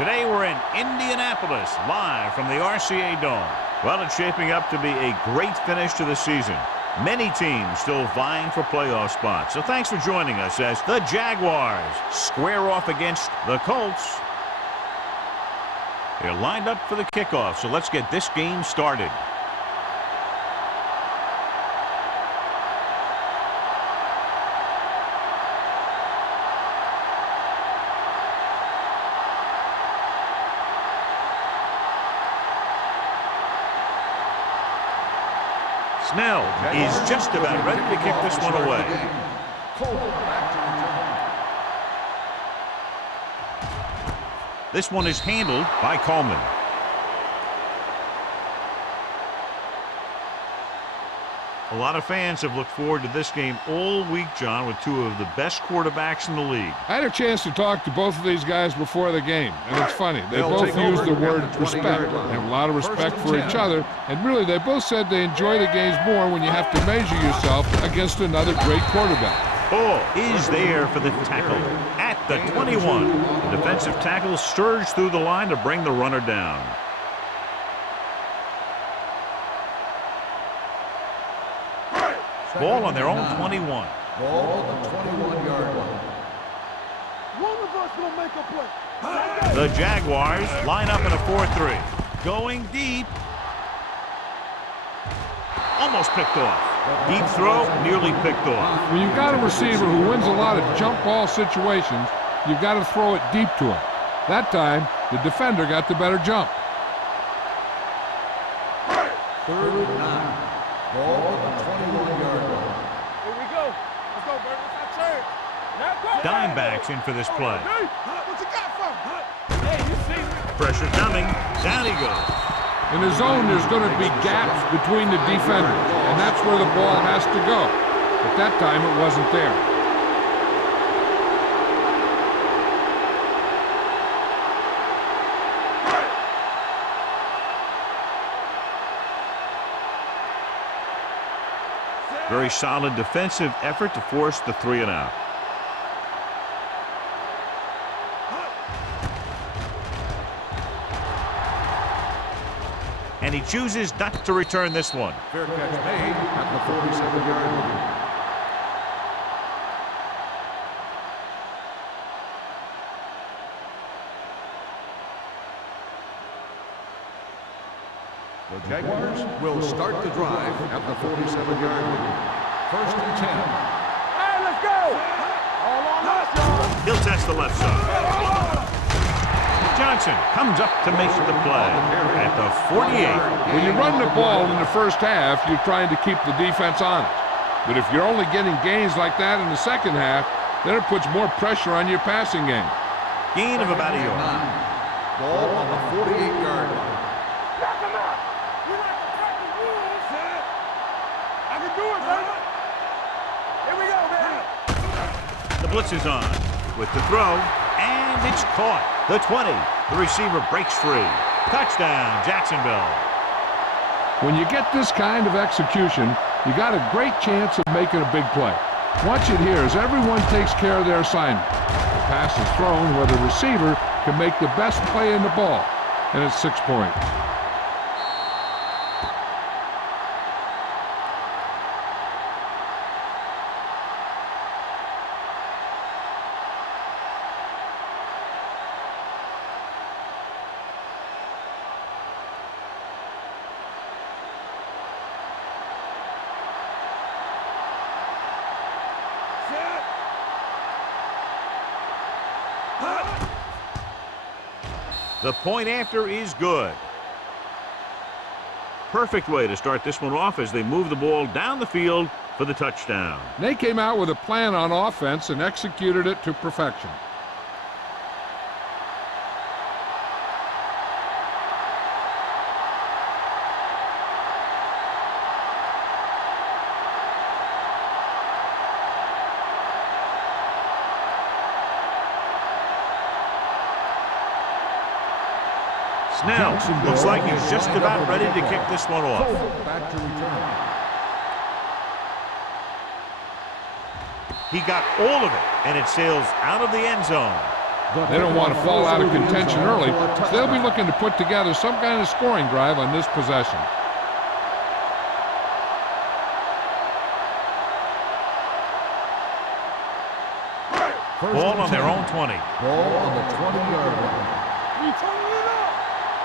Today we're in Indianapolis, live from the RCA Dome. Well, it's shaping up to be a great finish to the season. Many teams still vying for playoff spots. So thanks for joining us as the Jaguars square off against the Colts. They're lined up for the kickoff, so let's get this game started. Snell is just about ready to kick this one away. This one is handled by Coleman. A lot of fans have looked forward to this game all week, John, with two of the best quarterbacks in the league. I had a chance to talk to both of these guys before the game, and it's funny. They both use the word respect. They have a lot of respect for each other, and really they both said they enjoy the games more when you have to measure yourself against another great quarterback. Ball is there for the tackle at the 21. The defensive tackle surged through the line to bring the runner down. Ball on their own 21. Ball on the 21-yard line. One of us will make a play. The Jaguars line up in a 4-3. Going deep. Almost picked off. Deep throw, nearly picked off. When you've got a receiver who wins a lot of jump ball situations, you've got to throw it deep to him. That time, the defender got the better jump. 3rd and 9. Ball on the 21-yard line. Here we go. Let's go, Bert. It's our turn. Now go. Dimebacks in for this play. Hey, what you got from? Hey, you see me? Pressure coming. Down he goes. In the zone, there's going to be gaps between the defenders, and that's where the ball has to go. But that time, it wasn't there. Very solid defensive effort to force the 3-and-out. And he chooses not to return this one. Fair catch made at the 47-yard line. The Jaguars will start the drive at the 47-yard line. 1st and 10. Hey, let's go. All on us, y'all. He'll test the left side. Johnson comes up to make the play at the 48. When you run the ball in the first half, you're trying to keep the defense honest. But if you're only getting gains like that in the second half, then it puts more pressure on your passing game. Gain of about a yard. Ball on the 48-yard line. Knock him out. We like to crack the rules, man. I can do it, baby. Here we go, man. The blitz is on with the throw, and it's caught. The 20. The receiver breaks free. Touchdown, Jacksonville. When you get this kind of execution, you got a great chance of making a big play. Watch it here as everyone takes care of their assignment. The pass is thrown where the receiver can make the best play in the ball, and it's 6 points. The point after is good. Perfect way to start this one off as they move the ball down the field for the touchdown. They came out with a plan on offense and executed it to perfection. Snell looks like he's just about ready to kick this one off. Back to return. He got all of it, and it sails out of the end zone. They don't want to fall out of contention early, so they'll be looking to put together some kind of scoring drive on this possession. Ball on their own 20. Ball on the 20-yard line.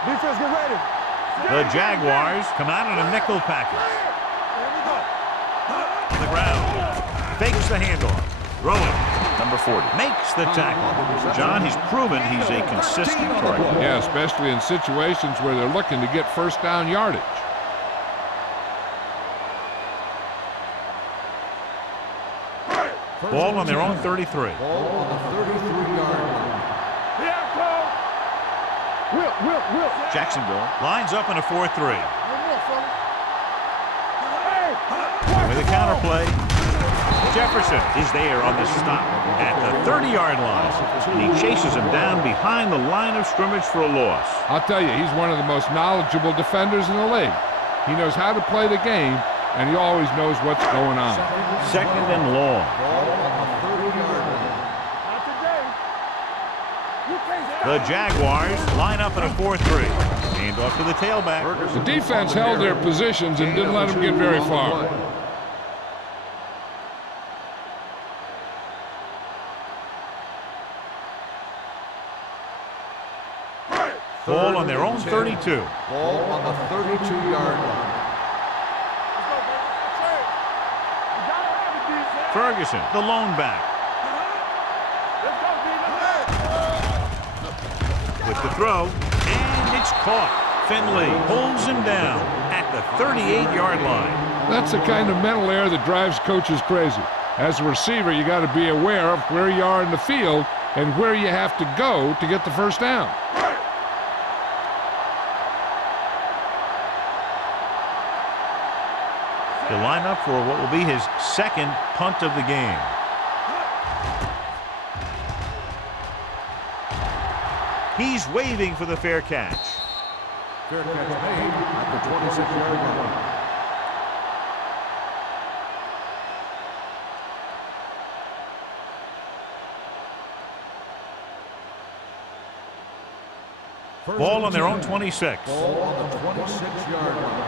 Defense, get ready. The Jaguars come out in a nickel package. On the ground. Fakes the handoff. Throwing. Number 40. Makes the tackle. John, he's proven he's a consistent target. Yeah, especially in situations where they're looking to get first down yardage. Ball on their own 33. Ball on the 33-yard line. Will. Jacksonville lines up in a 4-3. With a counter play. Jefferson is there on the stop at the 30-yard line. And he chases him down behind the line of scrimmage for a loss. I'll tell you, he's one of the most knowledgeable defenders in the league. He knows how to play the game, and he always knows what's going on. Second and long. Ball on the 30-yard line. Not today. You can't stop. The Jaguars line up in a 4-3. Hand off to the tailback. The defense held their positions and didn't let them get very far. Ball on their own 32. Ball on the 32-yard line. Ferguson, the lone back. With the throw, and it's caught. Finley pulls him down at the 38-yard line. That's the kind of mental error that drives coaches crazy. As a receiver, you got to be aware of where you are in the field and where you have to go to get the first down. He'll line up for what will be his second punt of the game. He's waving for the fair catch. Fair catch made at the 26-yard line. Ball on their own 26. Ball on the 26-yard line.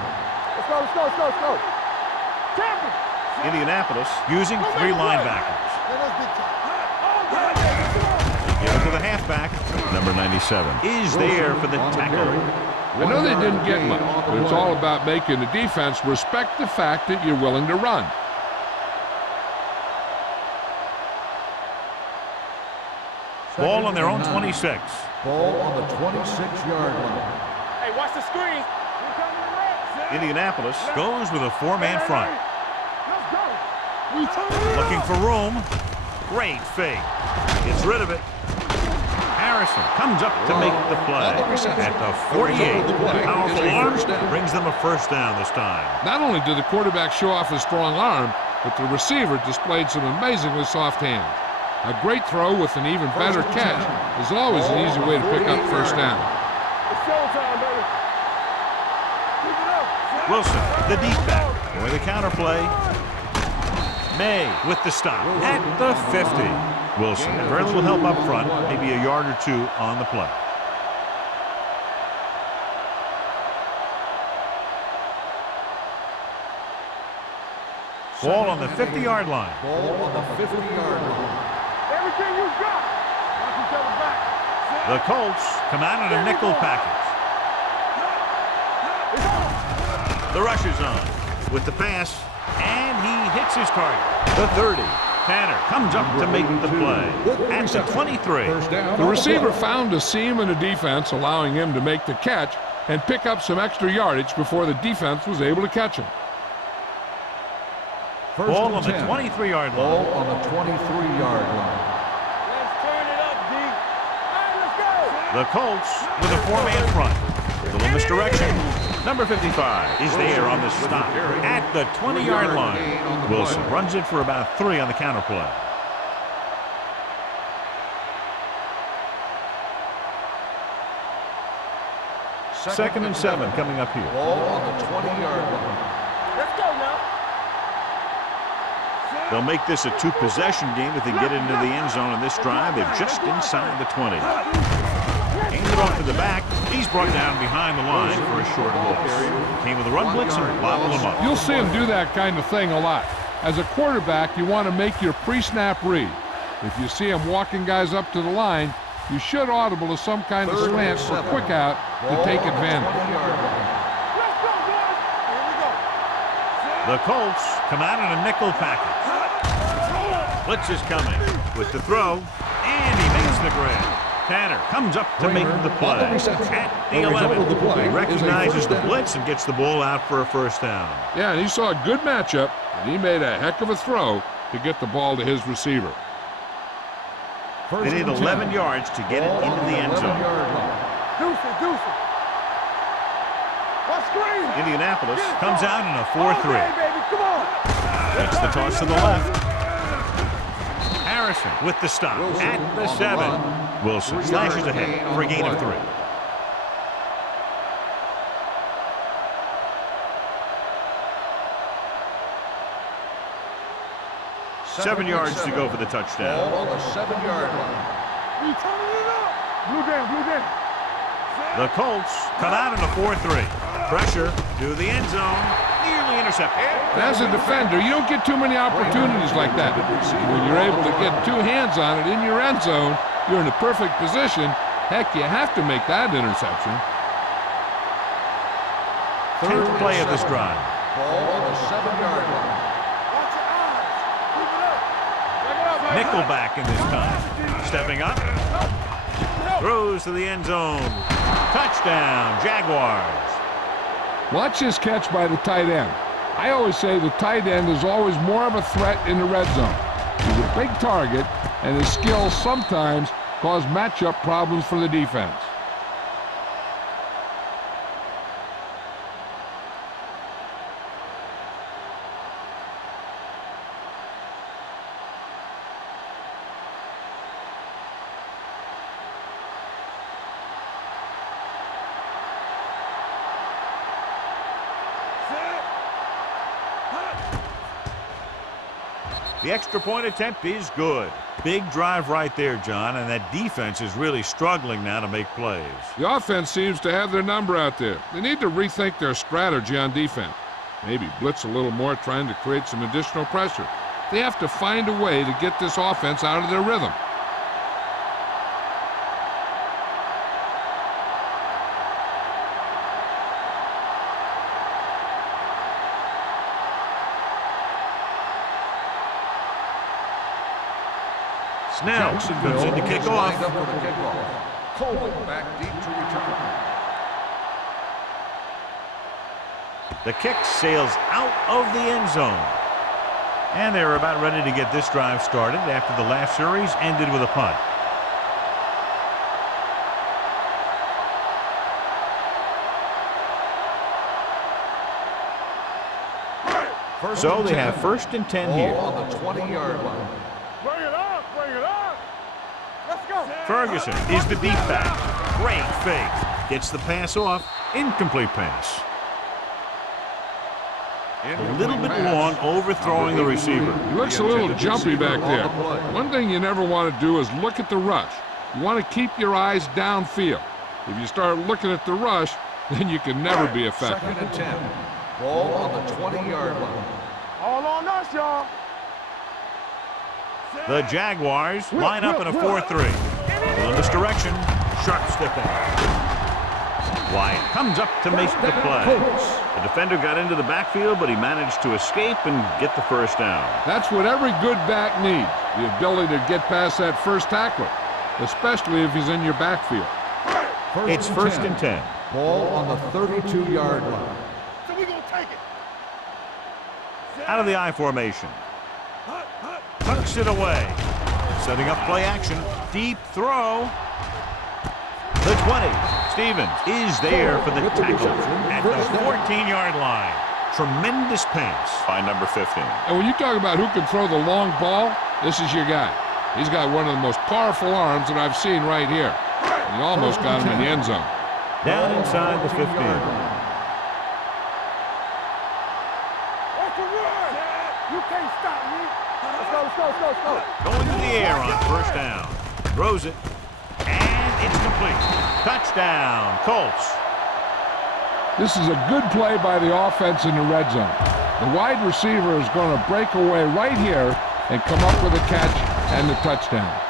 Let's go. Indianapolis using three linebackers. Give it to the halfback. Number 97 is there for the tackle. I know they didn't get much, but it's all about making the defense respect the fact that you're willing to run. Ball on their own 26. Ball on the 26-yard line. Hey, watch the screen. Indianapolis goes with a four-man front. Let's go. Looking for room. Great fake. Gets rid of it. Harrison comes up to make the play. At the 48, powerful arm brings them a first down this time. Not only did the quarterback show off his strong arm, but the receiver displayed some amazingly soft hands. A great throw with an even better catch is always an easy way to pick up first down. It's showtime, baby. Keep it up. Wilson, the deep back. With a counter play. May with the stop at the 50. Wilson, very little help up front, maybe a yard or two on the play. Ball on the 50-yard line. Ball on the 50-yard line. Everything you got. Knock each other back. The Colts come out in a nickel package. The rush is on with the pass, and he hits his target. The 30. Tanner comes up to make the play at the 23. The receiver found a seam in the defense, allowing him to make the catch and pick up some extra yardage before the defense was able to catch him. Ball on the 23-yard line. Ball on the 23-yard line. Let's turn it up, D. All right, let's go. The Colts with a four-man front. A little misdirection. Number 55 is there on the stop at the 20-yard line. Wilson runs it for about 3 on the counter play. Second and 7 coming up here. Ball on the 20-yard line. Let's go now. They'll make this a two-possession game if they get into the end zone in this drive. They're just inside the 20. Hands it off to the back. He's brought down behind the line for a short loss. Came with a run blitz and bobbled him up. You'll see him do that kind of thing a lot. As a quarterback, you want to make your pre-snap read. If you see him walking guys up to the line, you should audible to some kind of slant or quick out to take advantage. The Colts come out in a nickel package. Blitz is coming with the throw, and he makes the grab. Tanner comes up to make the play at the 11. He recognizes the blitz and gets the ball out for a first down. Yeah, and he saw a good matchup, and he made a heck of a throw to get the ball to his receiver. They need 11 yards to get it into the end zone. Indianapolis comes out in a 4-3. That's the toss to the left. Harrison with the stop at the 7. Wilson slashes ahead for a gain of 3. Seven yards to go for the touchdown. Ball on the 7-yard line. The Colts come out in a 4-3. Pressure to the end zone. Nearly intercepted. As a defender, you don't get too many opportunities like that. When you're able to get two hands on it in your end zone, you're in a perfect position. Heck, you have to make that interception. 10th play of this drive. Ball on the 7-yard line. Nickelback in this time. Stepping up. Throws to the end zone. Touchdown, Jaguars. Watch this catch by the tight end. I always say the tight end is always more of a threat in the red zone. He's a big target, and his skills sometimes cause matchup problems for the defense. The extra point attempt is good. Big drive right there, John, and that defense is really struggling now to make plays. The offense seems to have their number out there. They need to rethink their strategy on defense. Maybe blitz a little more, trying to create some additional pressure. They have to find a way to get this offense out of their rhythm. Snell comes in to kick off. Coleman back deep to return. The kick sails out of the end zone. And they're about ready to get this drive started after the last series ended with a punt. So they have 1st and 10 here. Ball on the 20-yard line. Bring it up, bring it up. Let's go. Ferguson is the deep back. Great fake. Gets the pass off. Incomplete pass. A little bit long, overthrowing the receiver. He looks a little jumpy back there. One thing you never want to do is look at the rush. You want to keep your eyes downfield. If you start looking at the rush, then you can never be effective. 2nd and 10. Ball on the 20-yard line. All on us, y'all. The Jaguars line up in a 4-3. In this direction, sharp stepping. Wyatt comes up to make the play. The defender got into the backfield, but he managed to escape and get the first down. That's what every good back needs, the ability to get past that first tackler, especially if he's in your backfield. It's 1st and 10. Ball on the 32-yard line. So we gonna take it. Out of the I formation. Tucks it away. Setting up play action. Deep throw. The 20. Stevens is there for the tackle at the 14-yard line. Tremendous pass by number 15. And when you talk about who can throw the long ball, this is your guy. He's got one of the most powerful arms that I've seen right here. He almost got him in the end zone. Down inside the 15. You can't stop me. Let's go, let's go, let's go, let's go. Going to the air on first down. Throws it. And it's complete. Touchdown, Colts. This is a good play by the offense in the red zone. The wide receiver is going to break away right here and come up with a catch and the touchdown.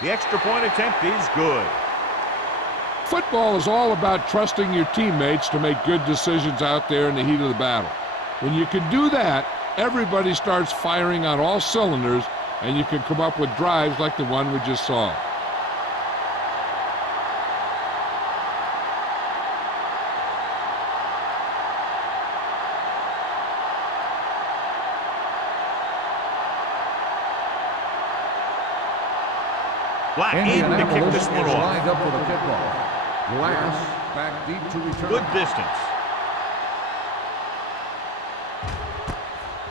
The extra point attempt is good. Football is all about trusting your teammates to make good decisions out there in the heat of the battle. When you can do that, everybody starts firing on all cylinders, and you can come up with drives like the one we just saw. Black in to kick this one off. Lined up for the kickoff. Glass back deep to return. Good distance.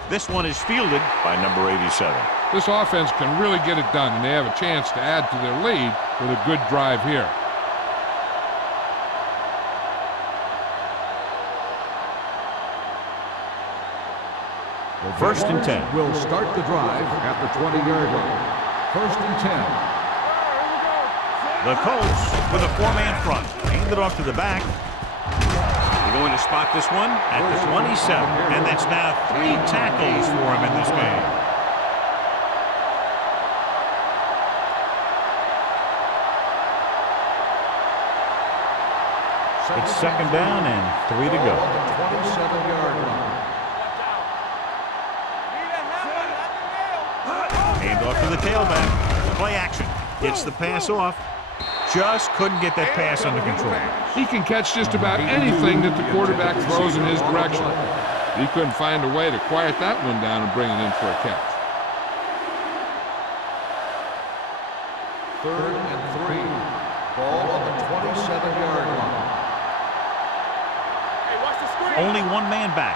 This one is fielded by number 87. This offense can really get it done, and they have a chance to add to their lead with a good drive here. First and 10. Will start the drive at the 20-yard line. First and 10. The Colts with a four-man front. Hand it off to the back. They're going to spot this one at the 27. And that's now 3 tackles for him in this game. It's second down and 3 to go. 27-yard line. Hand off to the tailback. Play action. Gets the pass off. Just couldn't get that pass under control. He can catch just about anything that the quarterback throws in his direction. He couldn't find a way to quiet that one down and bring it in for a catch. Third and 3. Ball on the 27-yard line. Hey, watch the screen. Only one man back.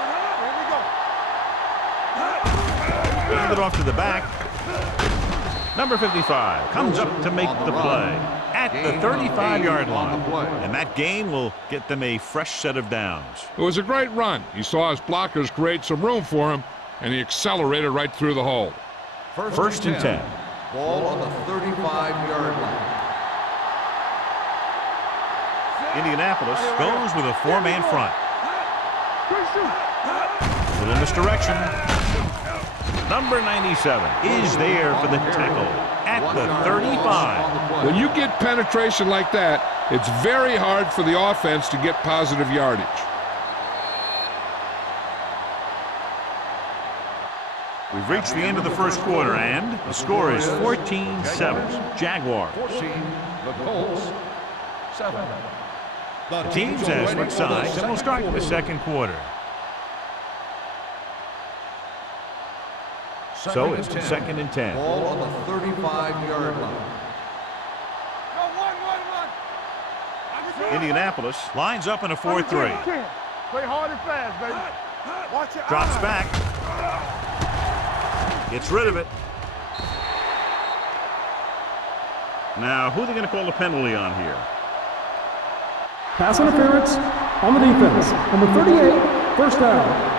Here we go. Hand it off to the back. Number 55 comes up to make the play at the 35-yard line. And that gain will get them a fresh set of downs. It was a great run. He saw his blockers create some room for him, and he accelerated right through the hole. First and 10. Ball on the 35-yard line. Indianapolis goes with a four-man front. Little misdirection. Number 97 is there for the tackle at the 35. When you get penetration like that, it's very hard for the offense to get positive yardage. We've reached the end of the first quarter, and the score is 14-7. Jaguars. 14, the Colts, 7. The teams as switch sides, and we'll start the second quarter. So it's second and 10. Ball on the 35-yard line. Go, one. Indianapolis lines up in a 4-3. Play hard and fast, baby. Watch it. Drops back. Gets rid of it. Now, who are they going to call a penalty on here? Pass interference on the defense. Number 38, first down.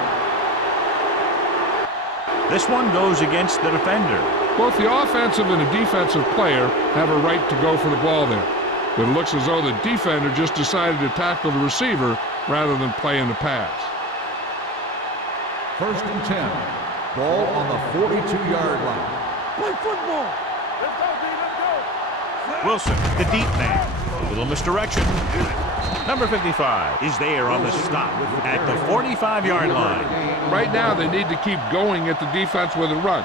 This one goes against the defender. Both the offensive and the defensive player have a right to go for the ball there. But it looks as though the defender just decided to tackle the receiver rather than play in the pass. First and 10. Ball on the 42-yard line. Play football. Let's go, D. Let's go. Wilson, the deep man. A little misdirection. Number 55 is there on the stop at the 45-yard line. Right now, they need to keep going at the defense with a run.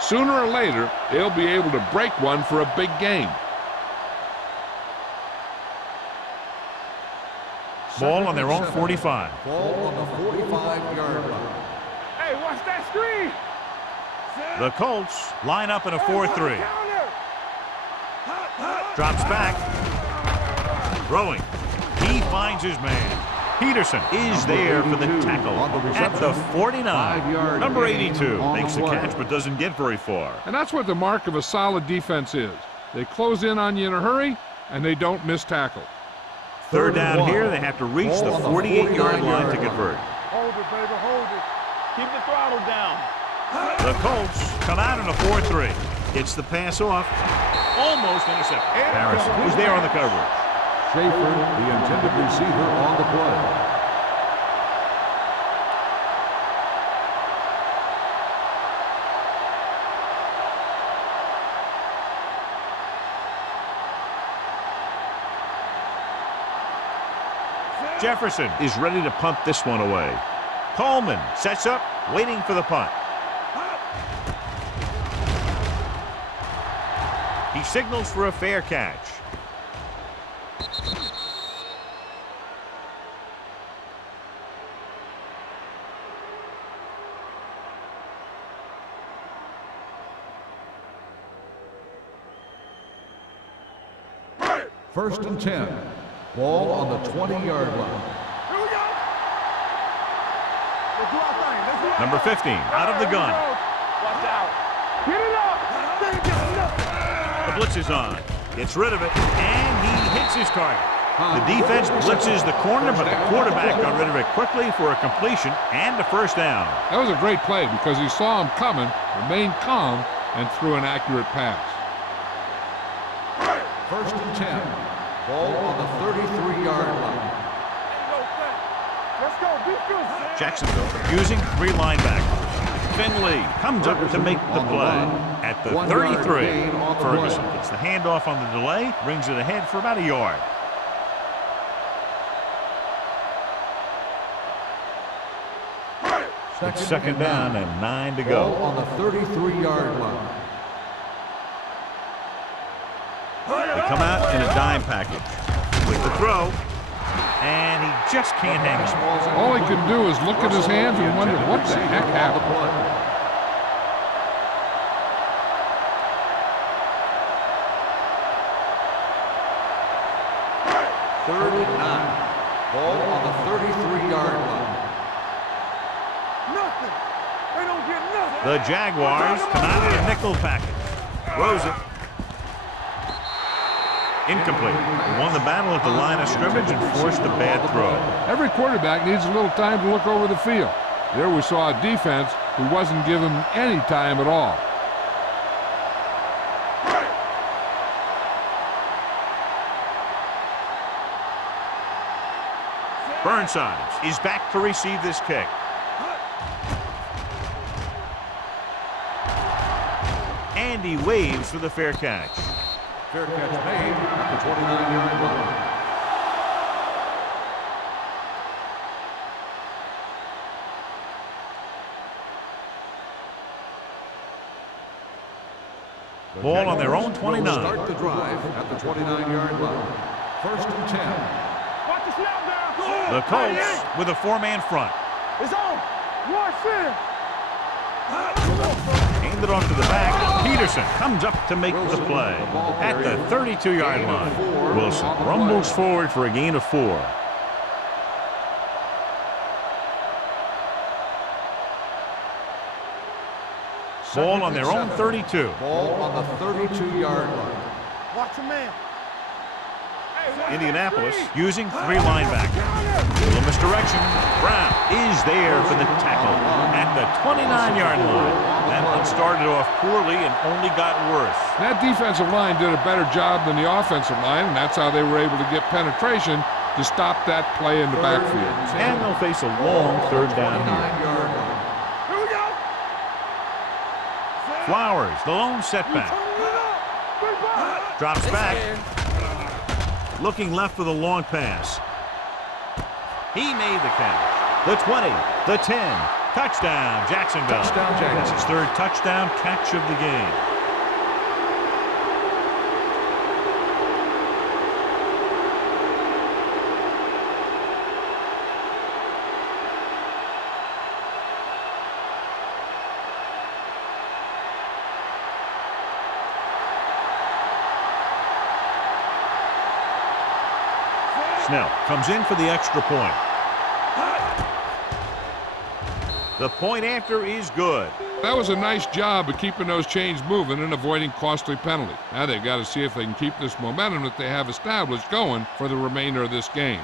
Sooner or later, they'll be able to break one for a big gain. Ball on their own 45. Ball on the 45-yard line. Hey, watch that screen. The Colts line up in a 4-3. Counter. Drops back. Throwing. He finds his man. Peterson is there for the tackle at the 49. Number 82 makes the catch but doesn't get very far. And that's what the mark of a solid defense is. They close in on you in a hurry, and they don't miss tackle. Third down here, they have to reach the 48-yard line to convert. Hold it, baby, hold it. Keep the throttle down. The Colts come out in a 4-3. Gets the pass off. Almost intercepted. Harris was there on the coverage. Schaefer, the intended receiver, on the play. Jefferson is ready to punt this one away. Coleman sets up, waiting for the punt. He signals for a fair catch. First and 10. Ball on the 20-yard line. Here we go. Let's do our thing. Let's do our Number 15 out of the gun. Watch out. Get it up. The blitz is on. Gets rid of it, and he hits his target. The defense blitzes the corner, but the quarterback got rid of it quickly for a completion and a first down. That was a great play because he saw him coming, remained calm, and threw an accurate pass. First and 10. Ball on the 33-yard line. Let's go. Defense. Jacksonville using 3 linebackers. Finley comes up to make the play at the 33. Ferguson gets the handoff on the delay, brings it ahead for about a yard. It's second down and 9 to go. Ball on the 33-yard line. They come out in a dime package with the throw, and he just can't hang it. All he can do is look at his hands and wonder what the heck happened. Third and 9. Ball on the 33-yard line. Nothing. They don't get nothing. The Jaguars come out in a nickel package. Throws it. Incomplete. He won the battle at the line of scrimmage and forced a bad throw. Every quarterback needs a little time to look over the field. There we saw a defense who wasn't given any time at all. Burnside is back to receive this kick. And he waves for the fair catch. Fair catch made at the 29-yard line. Ball on their own 29. Start the drive at the 29-yard line. First and 10. Watch the snap down. The Colts with a 4-man front. It's on. One center. Handed off to the back. Peterson comes up to make the play at the 32-yard line. Wilson rumbles forward for a gain of 4. Ball on their own 32. Ball on the 32-yard line. Watch a man. Indianapolis using 3 linebackers. Little misdirection. Brown is there for the tackle at the 29-yard line. That one started off poorly and only got worse. That defensive line did a better job than the offensive line, and that's how they were able to get penetration to stop that play in the backfield. And they'll face a long third down here. Here we go. Flowers, the lone setback. Drops back. Looking left for the long pass. He made the catch. The 20, the 10. Touchdown, Jacksonville. That's his 3rd touchdown catch of the game. Snell comes in for the extra point. The point after is good. That was a nice job of keeping those chains moving and avoiding costly penalties. Now they've got to see if they can keep this momentum that they have established going for the remainder of this game.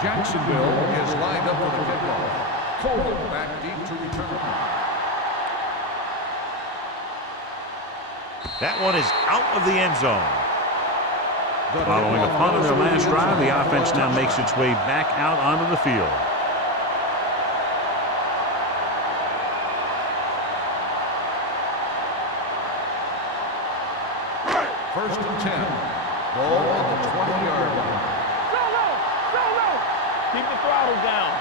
Jacksonville is lined up for the kickoff. Cole back deep to return. That one is out of the end zone. Following a punt on their last drive, the offense now makes its way back out onto the field. First and 10. Ball on the 20-yard line. Keep the throttle down.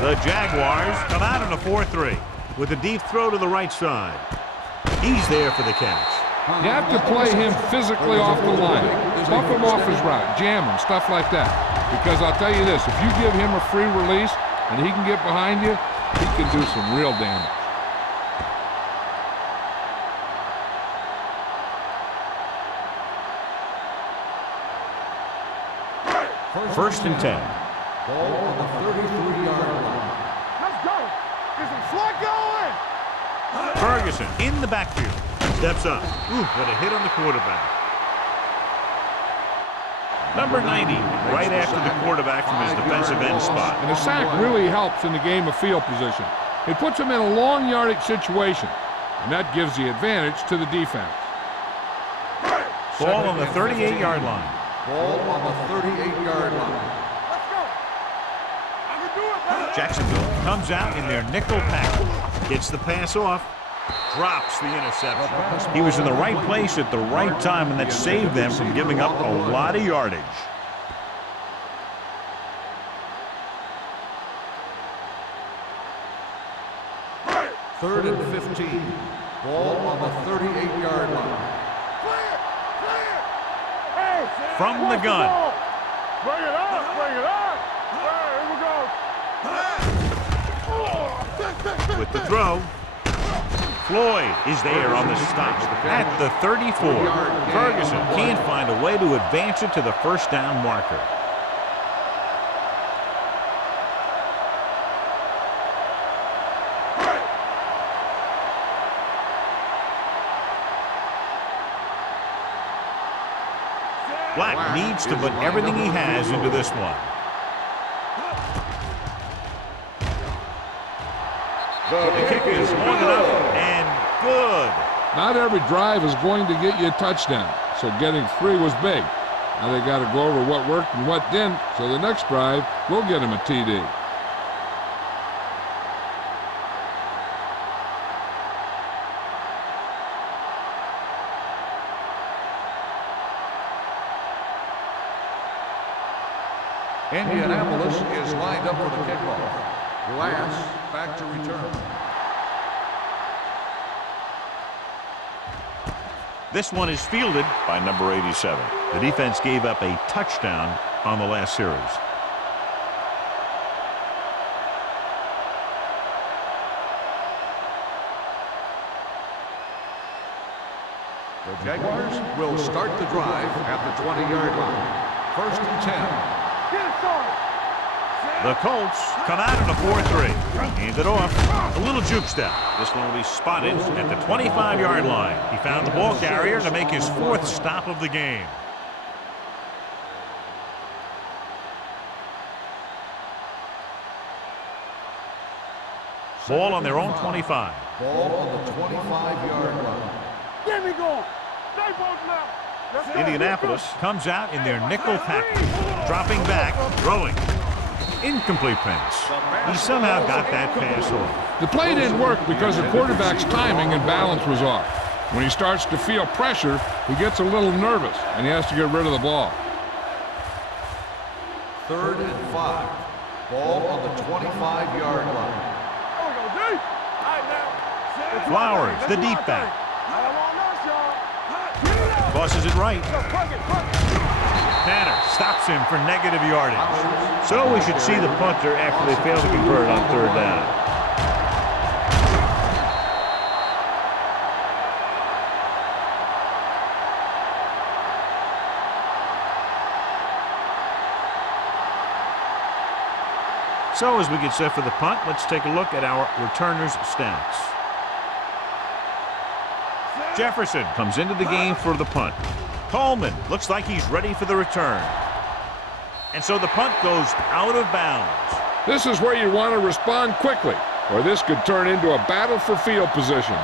The Jaguars come out on a 4-3 with a deep throw to the right side. He's there for the catch. You have to play him physically off the line. Bump him off his route, jam him, stuff like that. Because I'll tell you this, if you give him a free release and he can get behind you, he can do some real damage. First and 10. Ball on the 33-yard line. Let's go. Get some slug going. Ferguson in the backfield. Steps up. Ooh, what a hit on the quarterback. Number 90, right after the quarterback from his defensive end spot. And a sack really helps in the game of field position. It puts him in a long yardage situation, and that gives the advantage to the defense. Ball on the 38-yard line. Ball on the 38-yard line. Let's go. I can do it, man. Jacksonville comes out in their nickel package. Gets the pass off. Drops the interception. He was in the right place at the right time, and that saved them from giving up a lot of yardage. Third and 15. Ball on the 38-yard line. Clear. Hey, From the gun. Bring it up. Here we go. With the throw. Floyd is there on the stop at the 34. Ferguson can't find a way to advance it to the first down marker. Black needs to put everything he has into this one. The kick is long enough and good. Not every drive is going to get you a touchdown, so getting 3 was big. Now they got to go over what worked and what didn't, so the next drive will get him a TD. Indianapolis is lined up for the kickoff. Glass back to return. This one is fielded by number 87. The defense gave up a touchdown on the last series. The Jaguars will start the drive at the 20-yard line. First and 10. Get it started. The Colts come out in a 4-3. Hands it off. A little juke step. This one will be spotted at the 25-yard line. He found the ball carrier to make his 4th stop of the game. Ball on their own 25. Ball on the 25-yard line. Get me going. Stay both left. Let's go. Indianapolis comes out in their nickel package. Dropping back, throwing. Incomplete pass. He somehow got that pass off. The play didn't work because the quarterback's timing and balance was off. When he starts to feel pressure, he gets a little nervous, and he has to get rid of the ball. Third and 5. Ball on the 25-yard line. There we go, D. All right, now. Flowers, the deep back. I don't want us, y'all. Tosses it right. Plug it. Tanner stops him for negative yardage. So we should see the punter after they fail to convert on third down. So as we get set for the punt, let's take a look at our returners' stats. Jefferson comes into the game for the punt. Coleman looks like he's ready for the return. And so the punt goes out of bounds. This is where you want to respond quickly, or this could turn into a battle for field position.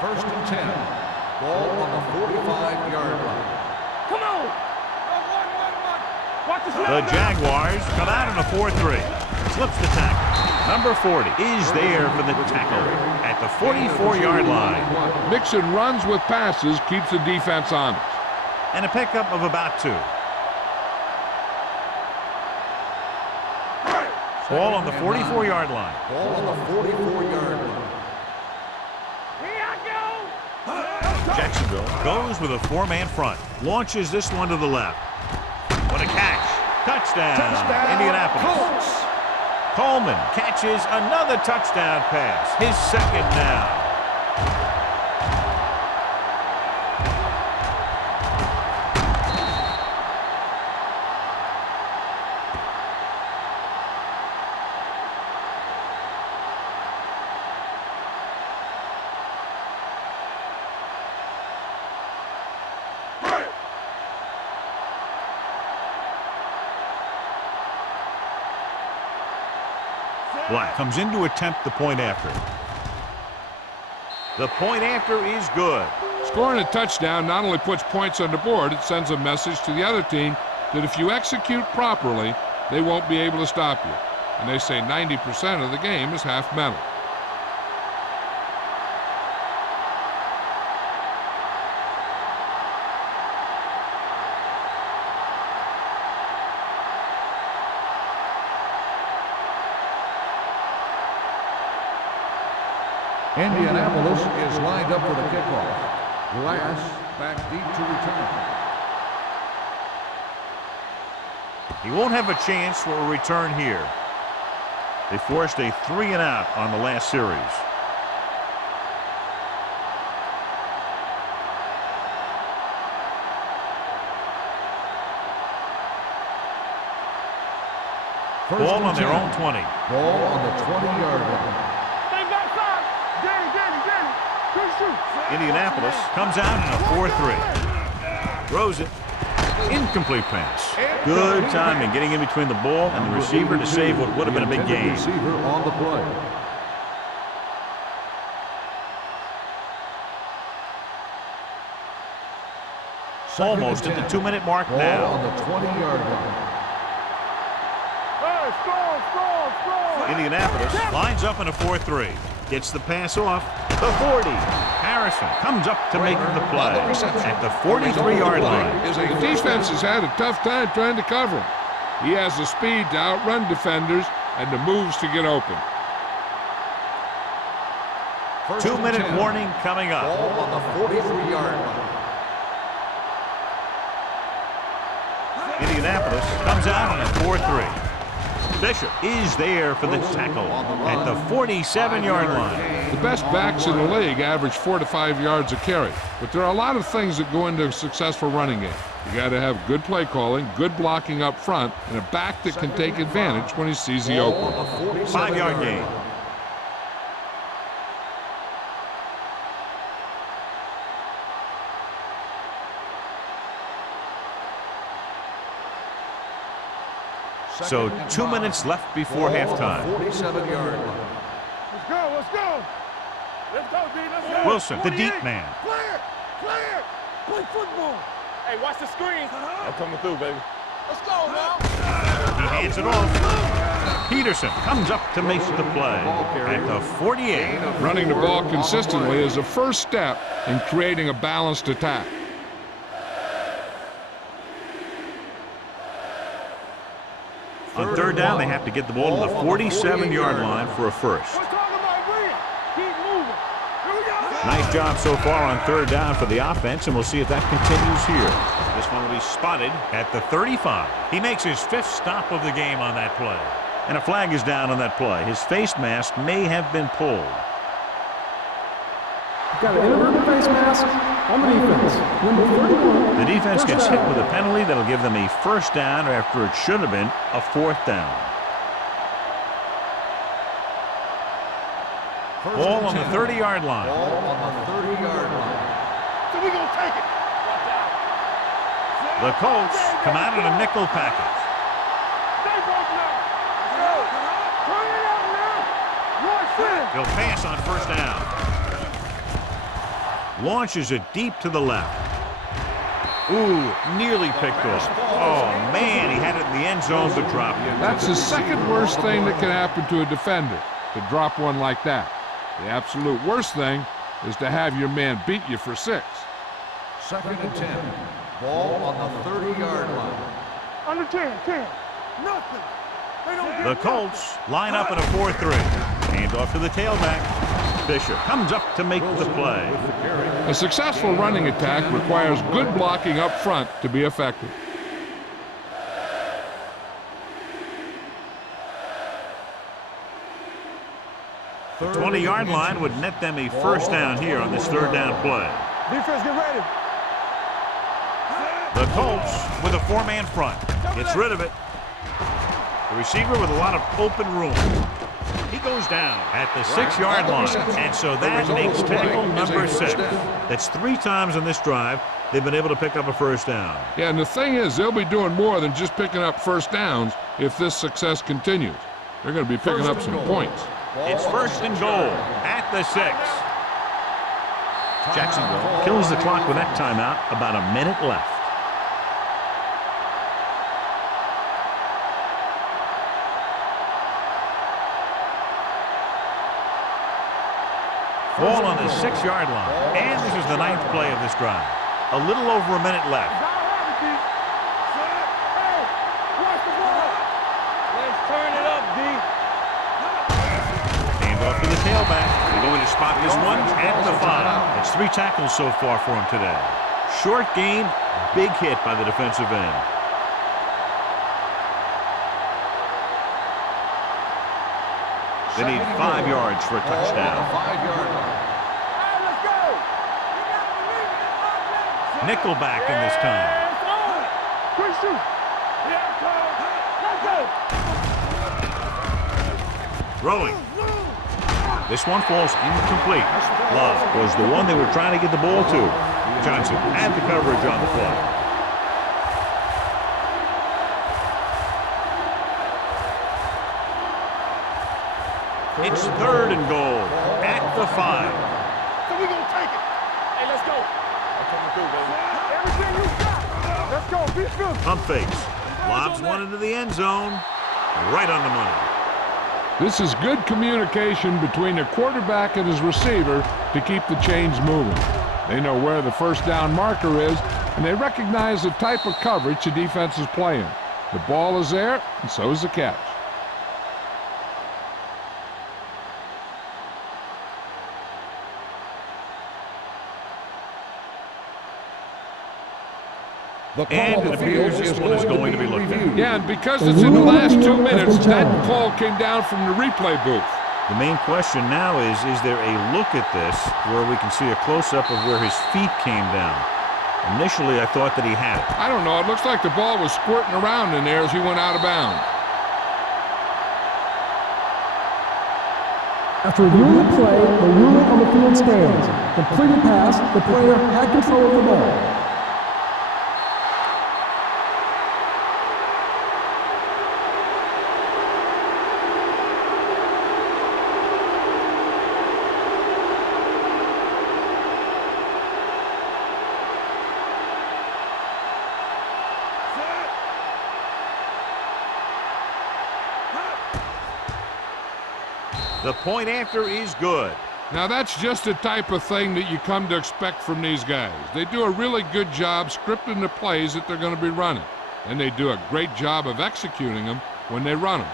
First and 10. Ball on the 45-yard line. Come on! Watch this. The Jaguars come out in a 4-3. Slips the tackle. Number 40 is there for the tackle at the 44-yard line. Mixing runs with passes keeps the defense honest. And a pickup of about 2. Ball on the 44-yard line. Ball on the 44-yard line. Here I go! Jacksonville goes with a 4-man front. Launches this one to the left. What a catch. Touchdown, Indianapolis. Coleman catches another touchdown pass. His second now. Black comes in to attempt the point after. The point after is good. Scoring a touchdown not only puts points on the board, it sends a message to the other team that if you execute properly, they won't be able to stop you. And they say 90% of the game is half mental. Indianapolis is lined up for the kickoff. Glass back deep to return. He won't have a chance for a return here. They forced a 3-and-out on the last series. Ball on their own 20. Ball on the 20-yard line. Indianapolis comes out in a 4-3. Throws it. Incomplete pass. Good timing getting in between the ball and the receiver to save what would have been a big gain. Receiver on the play. Almost at the 2-minute mark Ball now. on the 20-yard line. Hey, score! Indianapolis lines up in a 4-3. Gets the pass off. The 40. Harrison comes up to make the play at the 43-yard line. The defense has had a tough time trying to cover him. He has the speed to outrun defenders and the moves to get open. 2-minute warning coming up. Ball on the 43-yard line. Indianapolis comes out in a 4-3. Bishop is there for the tackle at the 47-yard line. The best backs in the league average 4 to 5 yards a carry, but there are a lot of things that go into a successful running game. You got to have good play calling, good blocking up front, and a back that can take advantage when he sees the open. 5-yard gain. So 2 minutes left before halftime. 47-yard line. Let's go! Let's go, D. Let's go! Wilson, the deep man. Clear! Play football! Hey, watch the screen! I'm coming through, baby. Let's go, now! He hands it off. Peterson comes up to make the play at the 48. Running the ball consistently is the first step in creating a balanced attack. On third down, they have to get the ball to the 47-yard line for a first. We're talking about Williams. Keep moving. Here we go. Nice job so far on third down for the offense, and we'll see if that continues here. This one will be spotted at the 35. He makes his 5th stop of the game on that play. And a flag is down on that play. His face mask may have been pulled. Got an inadvertent face mask on the defense. Number 31. The defense first gets down. hit with a penalty that'll give them a first down after it should have been a 4th down. Ball on the 30-yard line. Ball on the 30-yard line. So we gonna take it. The Colts come out in a nickel package. Stay broke now. Go. Turn it up now. Watch this. He'll pass on first down. Launches it deep to the left. Ooh, nearly picked off. Oh, man, he had it in the end zone but dropped it. That's the second worst thing that can happen to a defender, to drop one like that. The absolute worst thing is to have your man beat you for 6. 2nd and 10. Ball on the 30-yard line. Under 10. Nothing. They don't The get Colts line up in a 4-3. Hand off to the tailback. Bishop comes up to make the play. A successful running attack requires good blocking up front to be effective. The 20-yard line would net them a first down here on this third down play. Defense, get ready. The Colts with a 4-man front. Gets rid of it. The receiver with a lot of open room. He goes down at the 6-yard line. And so that makes tackle number 6. That's 3 times on this drive they've been able to pick up a first down. Yeah, and the thing is, they'll be doing more than just picking up first downs if this success continues. They're going to be picking up some points. It's 1st and goal at the 6. Jacksonville kills the clock with that timeout. About a minute left. Ball on the 6-yard line. And this is the 9th play of this drive. A little over a minute left. Hey, watch the ball. Let's turn it up, D. Hand off to the tailback. They're going to spot this one at the 5. That's 3 tackles so far for him today. Short gain, big hit by the defensive end. They need 5 yards for a touchdown. 5-yard line. All right, let's go. You gotta believe it. It's offense. Nickelback in this time. It's on. Quick shoot. Yeah, let's go. Throwing. This one falls incomplete. Love was the one they were trying to get the ball to. Johnson had the coverage on the play. It's 3rd and goal at the 5. So we gonna take it. Hey, let's go. I'm coming through, baby. Everything you got. Let's go. Be good. Pump fakes. Lobs one into the end zone. Right on the money. This is good communication between the quarterback and his receiver to keep the chains moving. They know where the first down marker is, and they recognize the type of coverage the defense is playing. The ball is there, and so is the catch. And it appears this one is going to be looked at. Yeah, and because it's in the last 2 minutes, that call came down from the replay booth. The main question now is there a look at this where we can see a close-up of where his feet came down? Initially, I thought that he had it. I don't know. It looks like the ball was squirting around in there as he went out of bounds. After reviewing the play, the rule on the field stands. Completed pass, the player had control of the ball. The point after is good. Now that's just the type of thing that you come to expect from these guys. They do a really good job scripting the plays that they're going to be running. And they do a great job of executing them when they run them.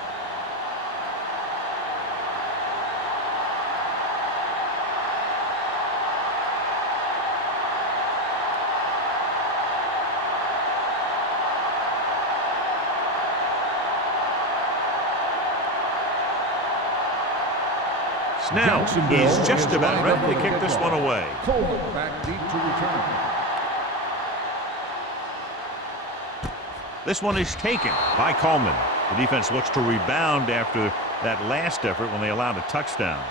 Snell, he's just about ready to kick this one away. Coleman back deep to return. This one is taken by Coleman. The defense looks to rebound after that last effort when they allowed a touchdown.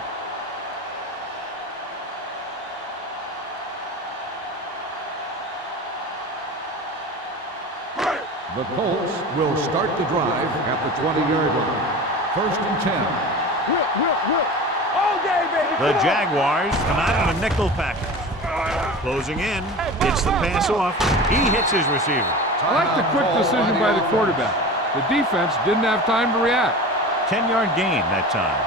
The Colts will start the drive at the 20-yard line. 1st and 10. Whip. All day, baby. The Jaguars come out in a nickel package. Closing in, gets the pass off. He hits his receiver. I like the quick decision by the quarterback. The defense didn't have time to react. 10-yard gain that time.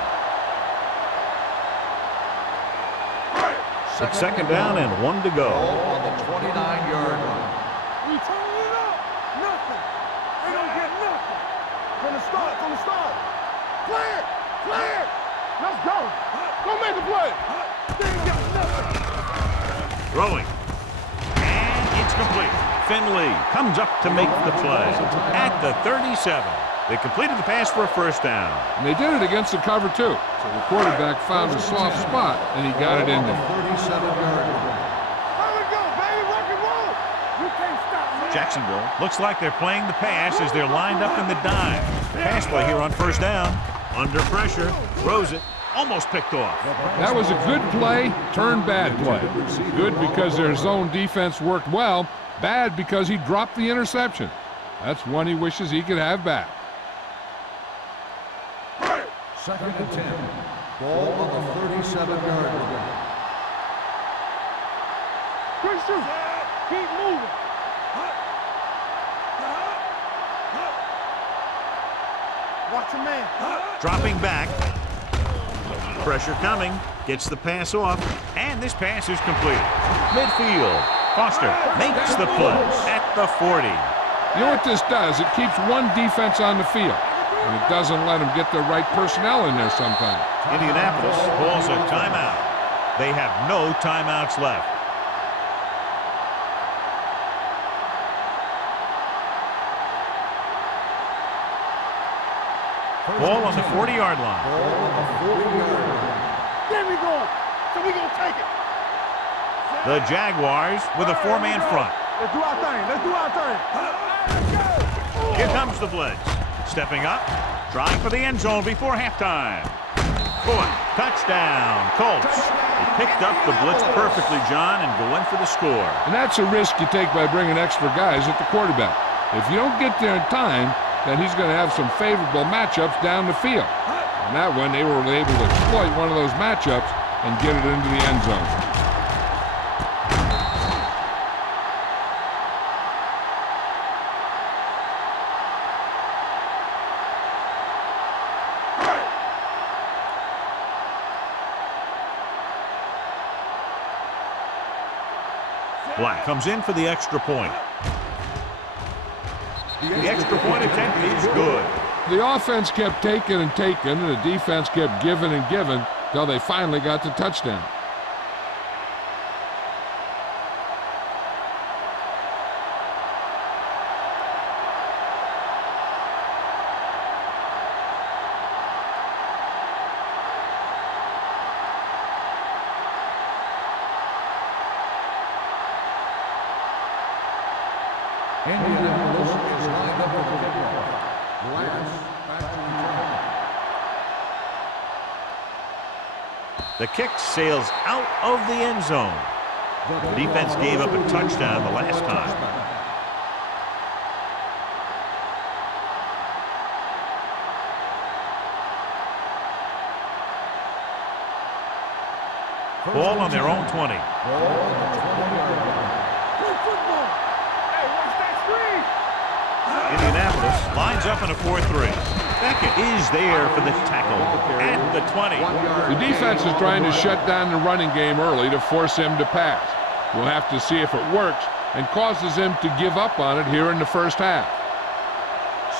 It's 2nd down and 1 to go. On the 29-yard line. We turning it up. Nothing. They don't get nothing. From the start. Clear. Let's go. Go make a play. They ain't got nothing. Throwing. And it's complete. Finley comes up to make the play at the 37. They completed the pass for a 1st down. And they did it against the cover, too. So the quarterback found a soft spot, and he got it in there. 37-yard line. How we go, baby? Rock and roll. You can't stop me. Jacksonville looks like they're playing the pass as they're lined up in the dime. Pass play here on 1st down. Under pressure. Throws it. Almost picked off. That was a good play, turned bad play. Good because their zone defense worked well. Bad because he dropped the interception. That's one he wishes he could have back. 2nd and 10. Ball on the 37-yard line. Quick shoot. Keep moving. Watch your man. Dropping back. Pressure coming. Gets the pass off. And this pass is complete. Midfield. Foster makes the play at the 40. You know what this does? It keeps one defense on the field, and it doesn't let them get the right personnel in there sometimes. Indianapolis calls a timeout. They have no timeouts left. Ball on the 40-yard line. Ball on the 40-yard line. There we go. So we gonna take it. The Jaguars with a 4-man front. Let's do our thing. Here comes the blitz. Stepping up, trying for the end zone before halftime. Boy, touchdown, Colts. They picked up the blitz perfectly, John, and go in for the score. And that's a risk you take by bringing extra guys at the quarterback. If you don't get there in time, then he's going to have some favorable matchups down the field. And that one, they were able to exploit one of those matchups and get it into the end zone. Black comes in for the extra point. The extra point attempt is good. The offense kept taking and taking, and the defense kept giving and giving until they finally got the touchdown. Indianapolis is lined up for the kickoff. Lance back to return. The kick sails out of the end zone. The defense gave up a touchdown the last time. Ball on their own 20. Ball on the 20-yard line. Good football. Hey, watch that screen. Indianapolis lines up in a 4-3. Beckett is there for the tackle at the 20. The defense is trying to shut down the running game early to force him to pass. We'll have to see if it works and causes him to give up on it here in the first half.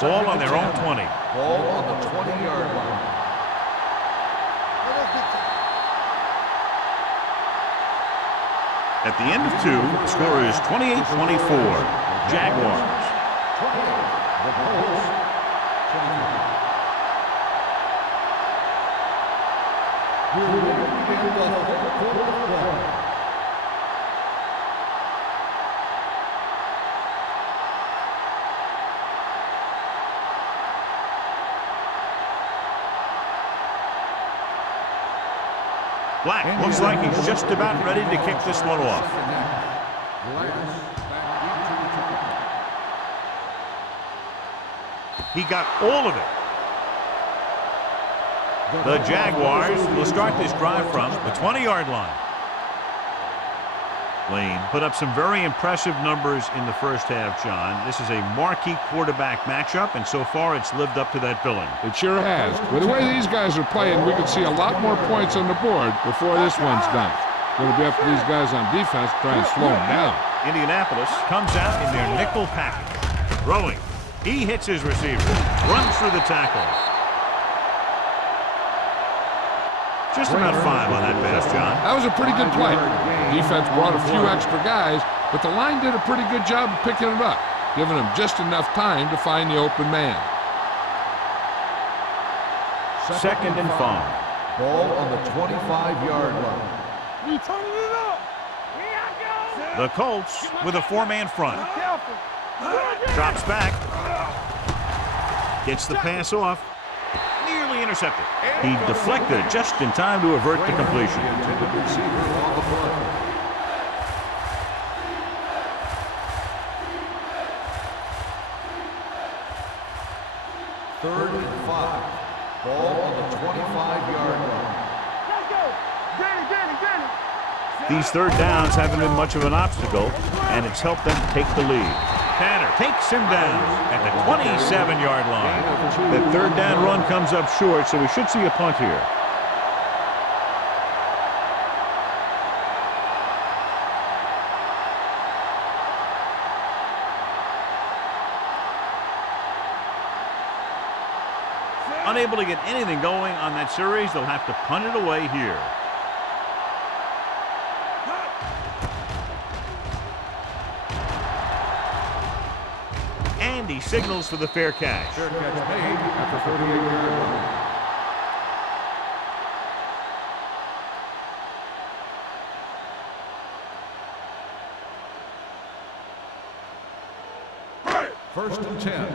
Ball on their own 20. Ball on the 20-yard line. At the end of 2, the score is 28-24. Jaguars. The Colts. We're in the third quarter of play. Black looks like he's just about ready to kick this one off. He got all of it. The Jaguars will start this drive from the 20-yard line. Lane put up some very impressive numbers in the first half, John. This is a marquee quarterback matchup, and so far it's lived up to that billing. It sure has. With the way these guys are playing, we could see a lot more points on the board before this one's done. It's going to be up to these guys on defense to try and slow them down. Indianapolis comes out in their nickel package. Throwing. He hits his receiver. Runs through the tackle. Just about 5 on that pass, John. That was a pretty good play. Defense brought a few extra guys, but the line did a pretty good job of picking it up, giving them just enough time to find the open man. Second and 5. Ball on the 25-yard line. We turning it up. The Colts with a 4-man front. Careful. Drops back. Gets the pass off. Nearly intercepted. He deflected it just in time to avert the completion. Intended receiver on the play. Third and 5. Ball on the 25-yard line. Let's go. Danny. These third downs haven't been much of an obstacle, and it's helped them take the lead. Tanner takes him down at the 27-yard line. The third down run comes up short, so we should see a punt here. Unable to get anything going on that series, they'll have to punt it away here. And he signals for the fair catch. Fair catch made at the 48-yard line. First and 10.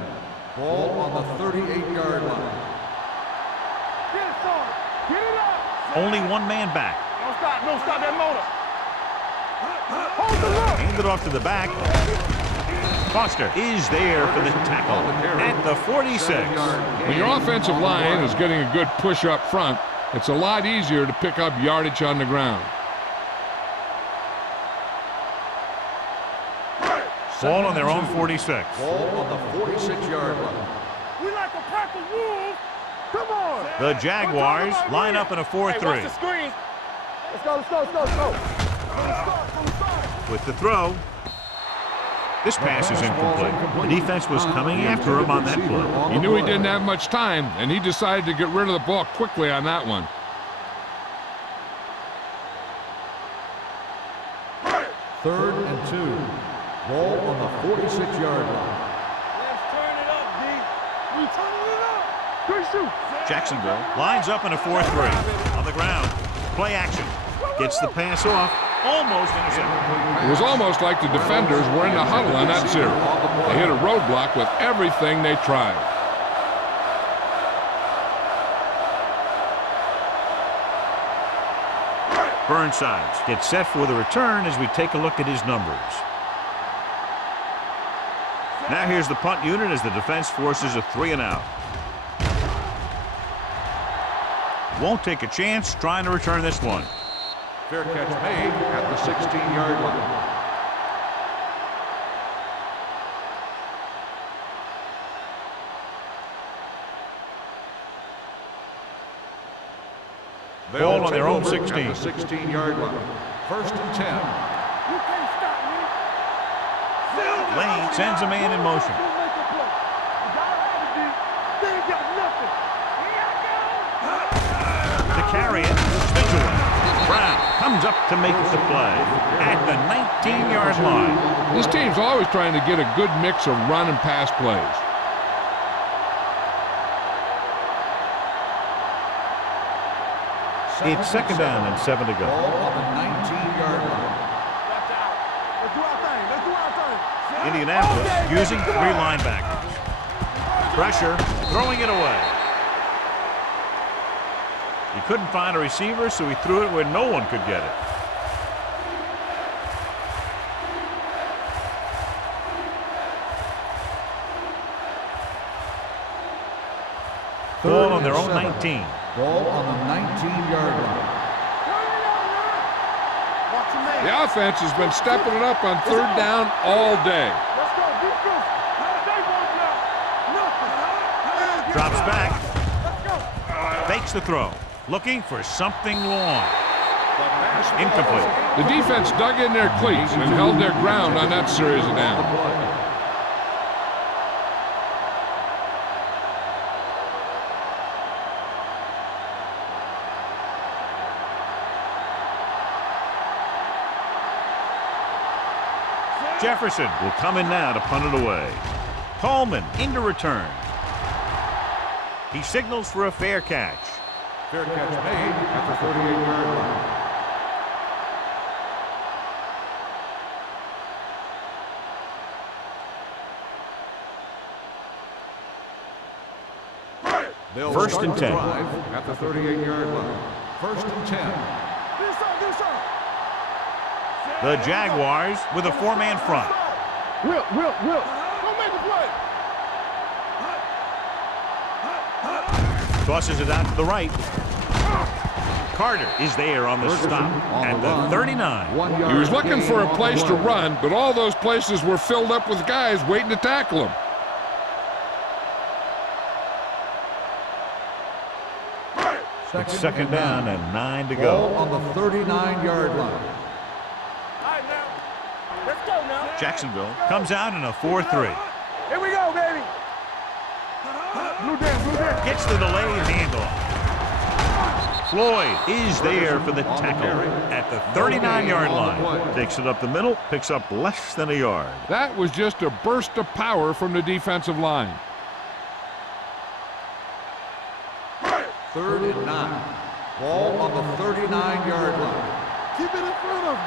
Ball on the 38-yard line. Get it, son. Get it up. Only one man back. Don't stop that motor. Hold the look. Hand it off to the back. Foster is there for the tackle at the 46. When your offensive line is getting a good push up front, it's a lot easier to pick up yardage on the ground. Ball on their own 46. Ball on the 46-yard line. We like a pack of wolves. Come on. The Jaguars line up in a 4-3. Hey, watch the screen. Let's go. From the start. With the throw. This pass is incomplete. The defense was coming after him on that play. He knew he didn't have much time, and he decided to get rid of the ball quickly on that one. Third and 2. Ball on the 46-yard line. Let's turn it up, D. We turning it up. Good shoot. Jacksonville lines up in a 4-3. On the ground. Play action. Gets the pass off. Almost intercepted. It was almost like the defenders were in the huddle on that series. They hit a roadblock with everything they tried. Burnside gets set for the return as we take a look at his numbers. Now here's the punt unit as the defense forces a 3-and-out. Won't take a chance trying to return this one. Fair catch made at the 16-yard line. Ball on their own 16. At the 16-yard line. First and 10. You can't stop me. Lane sends a man in motion. You gotta have it, D. They ain't got nothing. To carry it, Spindler. Brown comes up to make the play at the 19-yard line. This team's always trying to get a good mix of run and pass plays. It's second down and 7 to go. Ball on the 19-yard line. Watch out. Let's do our thing. Let's do our thing. Indianapolis using 3 linebackers. Pressure, throwing it away. He couldn't find a receiver, so he threw it where no one could get it. Ball on their own 19. Ball on the 19-yard line. Watch your man. The offense has been stepping it up on third down all day. Let's go. Defense. They won't know. Nothing. Drops back, Let's go. fakes the throw, looking for something long. Incomplete. The defense dug in their cleats and held their ground on that series of downs. Jefferson will come in now to punt it away. Coleman into return. He signals for a fair catch. Fair catch made at the 38-yard line. They'll First start and the 10. drive at the 38-yard line. First and 10. Do something. The Jaguars with a 4-man front. Will. Don't make the play. Tosses it out to the right. Carter is there on the stop at the 39. 1 yard He was looking gain for a on place the to play. run, but all those places were filled up with guys waiting to tackle him. It's second down and 9 to Ball go. on the 39-yard line. All right, now. Let's go now. Jacksonville comes out in a 4-3. Here we go, baby. Blue down. Gets the delayed handoff. Floyd is there for the tackle at the 39-yard line. Takes it up the middle, picks up less than a yard. That was just a burst of power from the defensive line. 3rd and 9. Ball on the 39-yard line. Keep it in front of him.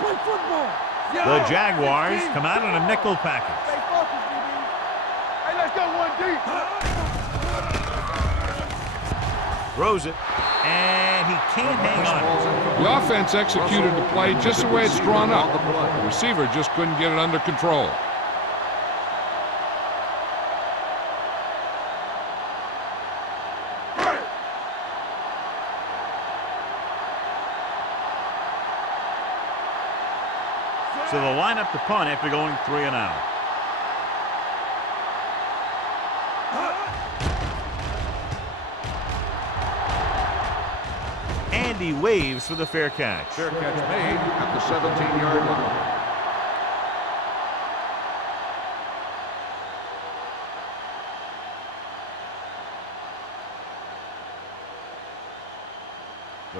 Play football. The Jaguars come out in a nickel package. Stay focused, DB. Hey, let's go 1 deep. Throws it, and he can't hang on. The offense executed the play just the way it's drawn up. The receiver just couldn't get it under control. So they'll line up to punt after going 3 and out. And he waves for the fair catch. Fair catch made at the 17-yard line.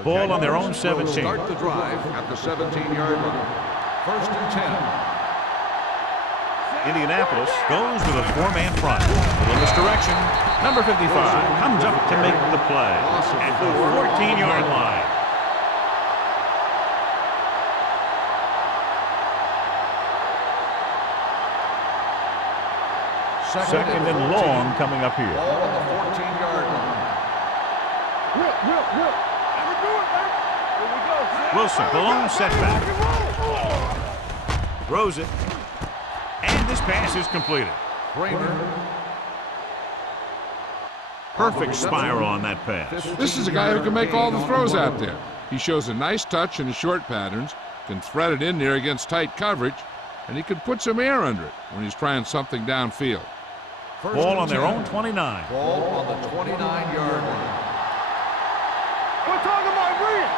Ball on their own 17. Will start the drive at the 17-yard line. 1st and 10. Indianapolis goes with a 4-man front. A little misdirection. Number 55 comes up to make the play at the 14-yard line. Second and long coming up here. Ball on the 14-yard line. Will. Never do it, man. Here we go. Wilson, the lone setback. Throws it. And this pass is completed. Kramer. Perfect spiral on that pass. This is a guy who can make all the throws out there. He shows a nice touch in the short patterns, can thread it in there against tight coverage, and he can put some air under it when he's trying something downfield. Ball on their own 29. Ball on the 29-yard line. We're talking about real.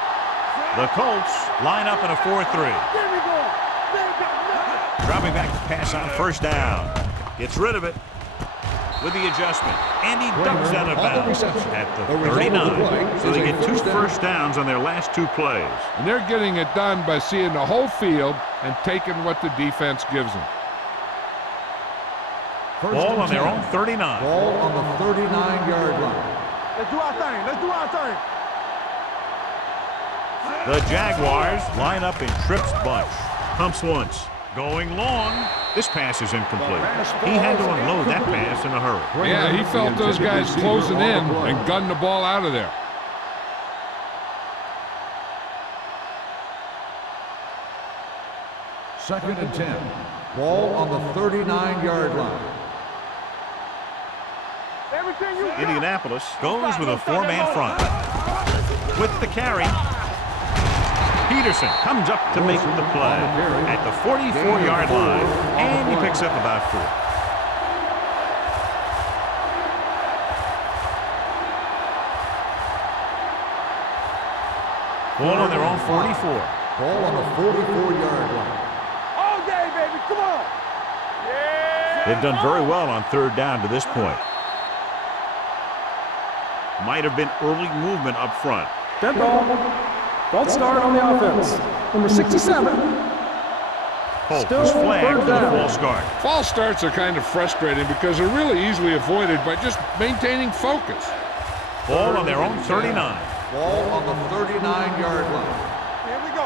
The Colts line up in a 4-3. There we go. They ain't got nothing. Dropping back to pass on first down. Gets rid of it with the adjustment. And he ducks out of bounds at the 39. So they get 2 first downs on their last 2 plays. And they're getting it done by seeing the whole field and taking what the defense gives them. Ball on their own 39. Ball on the 39-yard line. Let's do our thing. The Jaguars line up in trips bunch. Pumps once. Going long. This pass is incomplete. He had to unload that pass in a hurry. Yeah, he felt those guys closing in and gunned the ball out of there. Second and 10. Ball on the 39-yard line. Indianapolis goes with a four-man front. With the carry, Peterson comes up to make the play at the 44-yard line, and he picks up about 4. Ball on their own 44. Ball on the 44-yard line. All day, baby. Come on. Yeah. They've done very well on third down to this point. Might have been early movement up front. Dead ball. False start on the offense. Number 67. Holt is flagged for the down. false start. False starts are kind of frustrating because they're really easily avoided by just maintaining focus. Ball on their own 39. Ball on the 39-yard line. Here we go.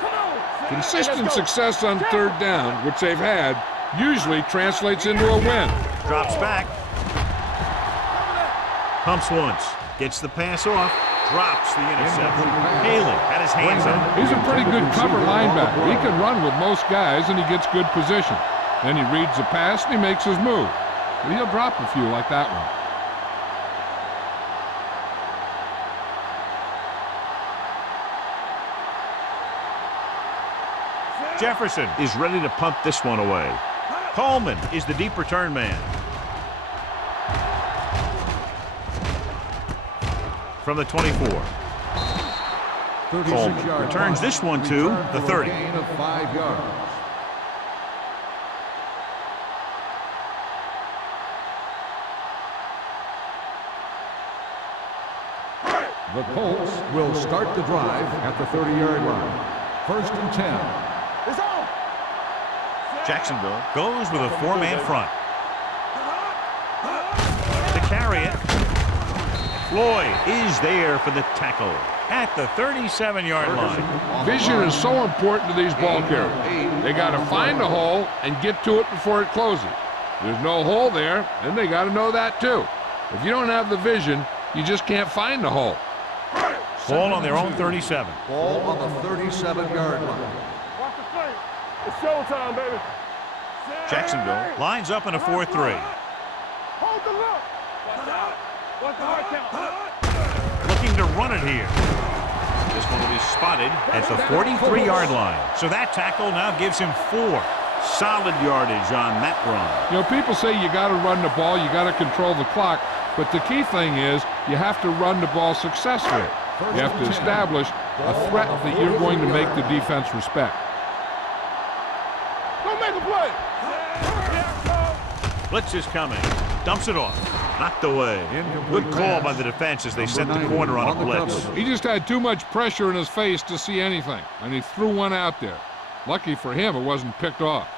Come on. Consistent success on third down, which they've had, usually translates into a win. Drops back. Pumps once. Gets the pass off. Drops the interception. Haley had his hands on it. He's a pretty good cover linebacker. He can run with most guys, and he gets good position. Then he reads the pass, and he makes his move. But he'll drop a few like that one. Jefferson is ready to punt this one away. Coleman is the deep return man. From the 24. Coleman returns this one to the 30. Gain of 5 yards. The Colts will start the drive at the 30-yard line. First and 10. It's on. Jacksonville goes with a four-man front. To carry it. Floyd is there for the tackle at the 37-yard line. Vision is so important to these ball carriers. They got to find a hole and get to it before it closes. There's no hole there, and they got to know that too. If you don't have the vision, you just can't find the hole. Ball on their own 37. Ball on the 37-yard line. Watch the play. It's showtime, baby. Jacksonville lines up in a 4-3. Hold the look. Watch out. Watch the hard count. Looking to run it here. This one will be spotted at the 43-yard line. So that tackle now gives him 4 solid yardage on that run. You know, people say you got to run the ball, you got to control the clock, but the key thing is you have to run the ball successfully. You have to establish a threat that you're going to make the defense respect. Don't make a play. Blitz is coming. Dumps it off. Knocked away. Good call by the defense as they set the corner on a blitz. He just had too much pressure in his face to see anything, and he threw one out there. Lucky for him, it wasn't picked off.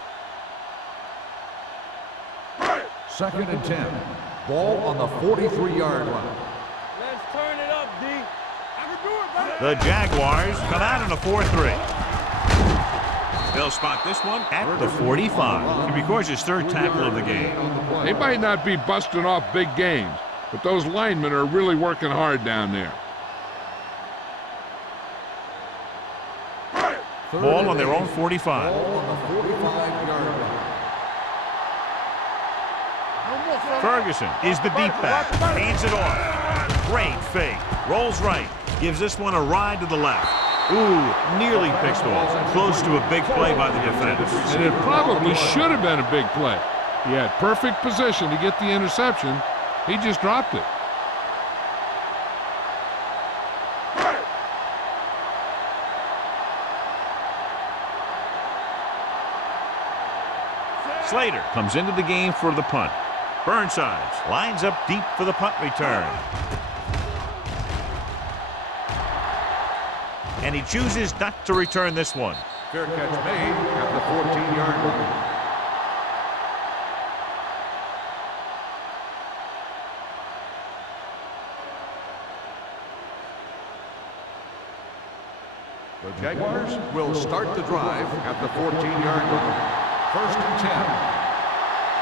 Second and 10. Ball on the 43-yard line. Let's turn it up, D. I can do it, baby. The Jaguars come out in a 4-3. They'll spot this one at the 45. He records his 3rd tackle of the game. They might not be busting off big games, but those linemen are really working hard down there. Ball on their own 45. Ball on the 45-yard line. Ferguson is the deep back. Hands it off. Great fake. Rolls right. Gives this one a ride to the left. Ooh, nearly picked off. Close to a big play by the defense. And it probably should have been a big play. He had perfect position to get the interception. He just dropped it. Slater comes into the game for the punt. Burnside lines up deep for the punt return. And he chooses not to return this one. Fair catch made at the 14-yard line. The Jaguars will start the drive at the 14-yard line. First and 10.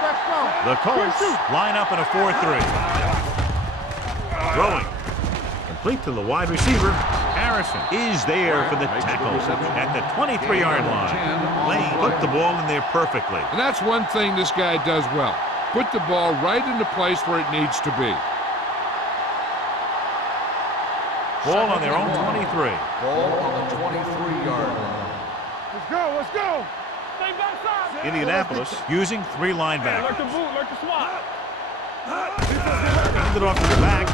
Let's go. The Colts line up in a 4-3. Throwing. Complete to the wide receiver. Harrison is there for the tackle at the 23-yard line. Lane put the ball in there perfectly. And that's one thing this guy does well. Put the ball right in the place where it needs to be. Ball on their own 23. Ball on the 23-yard line. Let's go. Let's go. Stay backside. Indianapolis using 3 linebackers. Like the boot, like the swat. Hand it off to the back.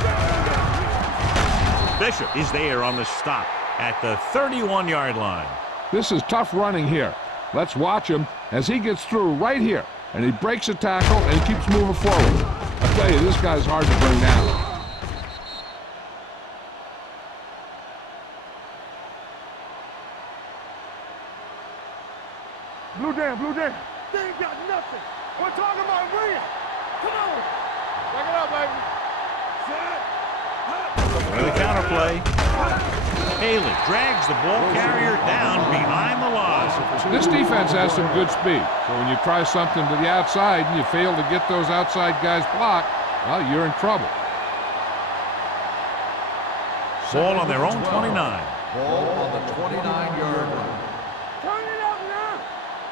Bishop is there on the stop at the 31-yard line. This is tough running here. Let's watch him as he gets through right here. And he breaks a tackle and he keeps moving forward. I tell you, this guy's hard to bring down. Blue down, blue down. They ain't got nothing. We're talking about win. Come on. Back it up, baby. For the counter play, Haley drags the ball carrier down behind the line. This defense has some good speed. So when you try something to the outside and you fail to get those outside guys blocked, well, you're in trouble. Ball on their own 29. Ball on the 29-yard line. Turn it up now.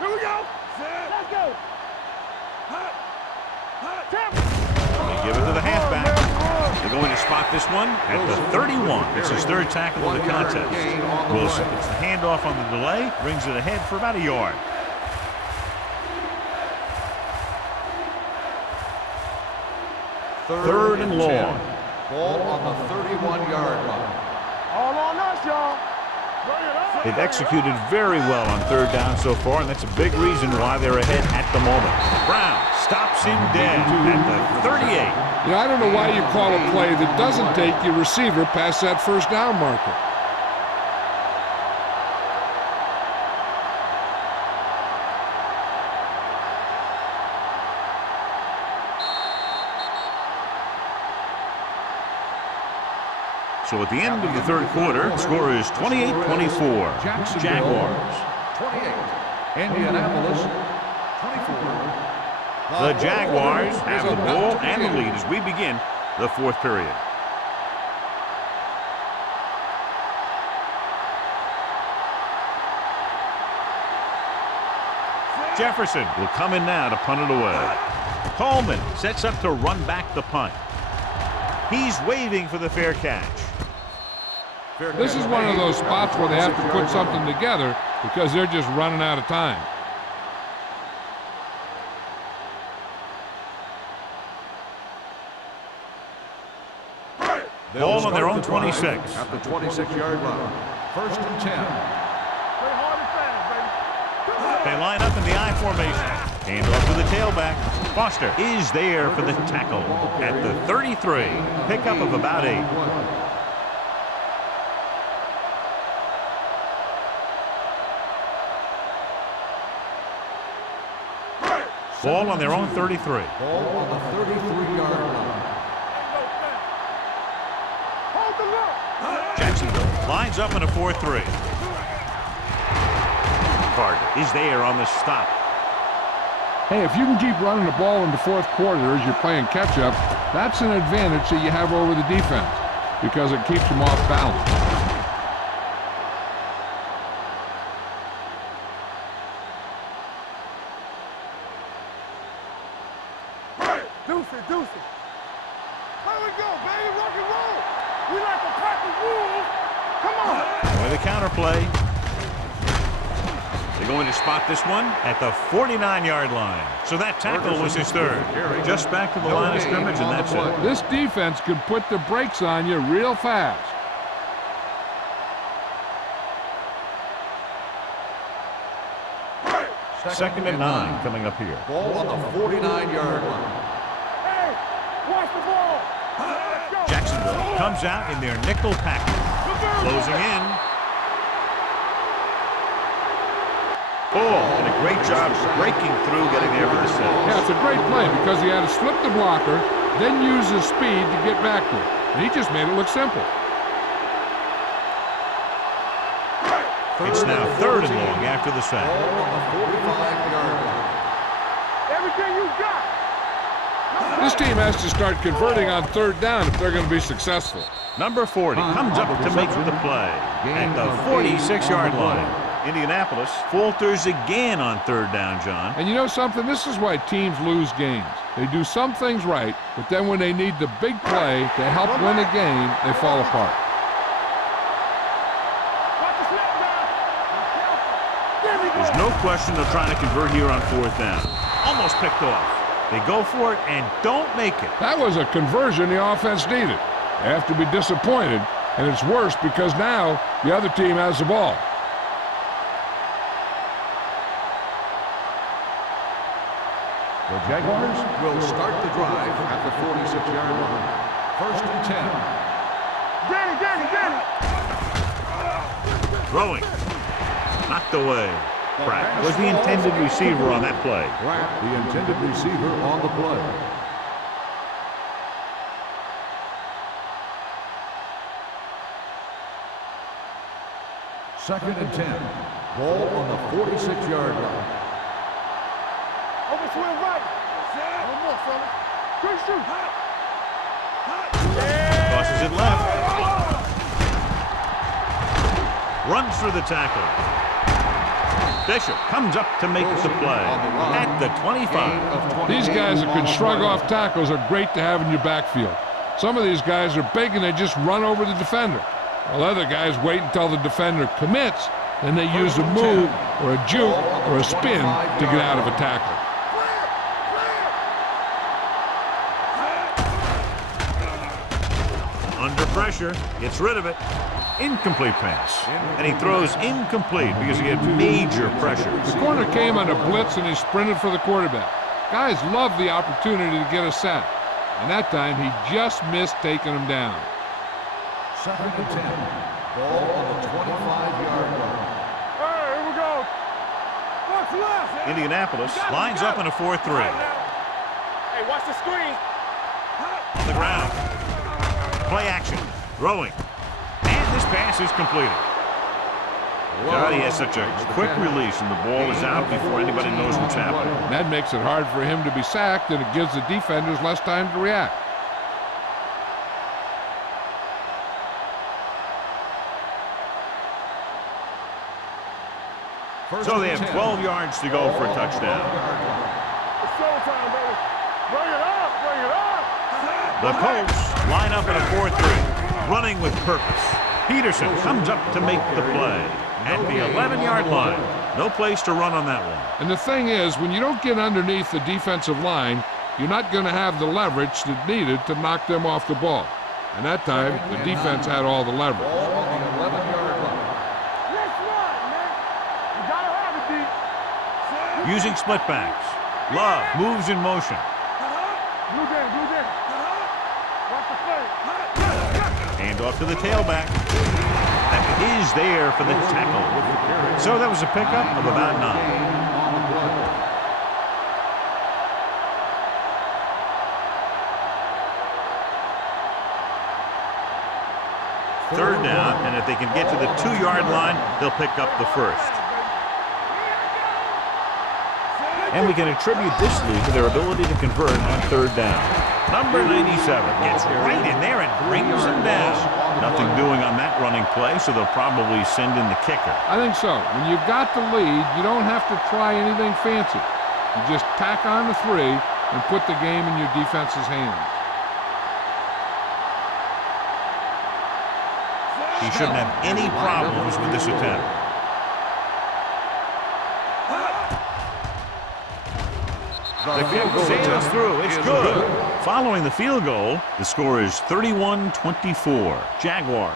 Here we go. Let's go. They give it to the halfback. They're going to spot this one at the 31. It's his 3rd tackle of the contest. Wilson gets the handoff on the delay, brings it ahead for about a yard. Third and long. Ball on the 31-yard line. All on us, y'all. They've executed very well on 3rd down so far, and that's a big reason why they're ahead at the moment. Brown stops him dead at the 38. You know, I don't know why you call a play that doesn't take your receiver past that 1st down marker. So at the end of the 3rd quarter, the score is 28-24. Jaguars. 28. Indianapolis, 24. The Jaguars have the ball and the lead as we begin the 4th period. Jefferson will come in now to punt it away. Coleman sets up to run back the punt. He's waving for the fair catch. This is one of those spots where they have to put something together because they're just running out of time. Ball on their own 26. At the 26-yard line. First and 10. Play hard and fast, baby. They line up in the I formation. Hand off to the tailback. Foster is there for the tackle at the 33. Pickup of about 8. Ball on their own 33. Ball on the 33-yard line. Hold the look. Jacksonville lines up in a 4-3. Carter is there on the stop. Hey, if you can keep running the ball in the 4th quarter as you're playing catch-up, that's an advantage that you have over the defense because it keeps them off balance. Deuce it. How we go, baby? Rock and roll. We like the pack of wolves. Come on. With a counter play. They're going to spot this one at the 49-yard line. So that tackle was his 3rd. Just back to the line of scrimmage, and that's it. This defense could put the brakes on you real fast. Second and 9 coming up here. Ball on the 49-yard line. Hey, watch the ball. Let's go. Jacksonville comes out in their nickel package. Closing in. And a great job breaking through, getting there for the set. Yeah, it's a great play because he had to slip the blocker, then use his speed to get back to it. And he just made it look simple. It's now 3rd and long after the sack. Ball on the 45-yard line. Everything you got. This team has to start converting on 3rd down if they're going to be successful. Number 40 comes up to make the play at the 46-yard line. Indianapolis falters again on 3rd down, John. And you know something? This is why teams lose games. They do some things right, but then when they need the big play to help win a game, they fall apart. There's no question they're trying to convert here on 4th down. Almost picked off. They go for it and don't make it. That was a conversion the offense needed. They have to be disappointed, and it's worse because now the other team has the ball. The Jaguars will start the drive at the 46-yard line. 1st and 10. Danny. Throwing. Knocked away. Pratt was the intended receiver on that play. Pratt, the intended receiver on the play. Second and 10. Ball on the 46-yard line. Over swing right. No more, fella. Good shoot. Tosses it left. Runs through the tackle. Bishop comes up to make the play at the 25. These guys that can shrug off tackles are great to have in your backfield. Some of these guys are big and they just run over the defender. While other guys wait until the defender commits, then they use a move or a juke or a spin to get out of a tackle. Under pressure, gets rid of it. Incomplete pass. And he throws incomplete because he had major pressure. The corner came on a blitz and he sprinted for the quarterback. Guys love the opportunity to get a sack. And that time he just missed taking him down. Second and 10. Ball on the 25-yard line. Hey, here we go. What's left? Indianapolis lines up in a 4-3. Hey, watch the screen. On the ground. Play action. Throwing. And this pass is completed. God, he has such a quick release and the ball is out before anybody knows what's happening. And that makes it hard for him to be sacked, and it gives the defenders less time to react. So they have 12 yards to go for a touchdown. It's showtime, baby. Bring it up, bring it up. The Colts line up in a 4-3, running with purpose. Peterson comes up to make the play at the 11-yard line. No place to run on that one. And the thing is, when you don't get underneath the defensive line, you're not going to have the leverage that needed to knock them off the ball. And that time, the defense had all the leverage. Ball on the 11-yard line. Let's run, man. You gotta have it, D. Using split backs. Love moves in motion. Blue game. Watch the play. Hand off to the tailback. That is there for the tackle. So that was a pickup of about 9. On the play. Third down, and if they can get to the 2-yard line, they'll pick up the first. And we can attribute this lead to their ability to convert on 3rd down. Number 97 gets right in there and brings him down. Nothing doing on that running play, so they'll probably send in the kicker. I think so. When you've got the lead, you don't have to try anything fancy. You just tack on the 3 and put the game in your defense's hands. He shouldn't have any problems with this attempt. The kick sails through. It's good. Following the field goal, the score is 31-24. Jaguars.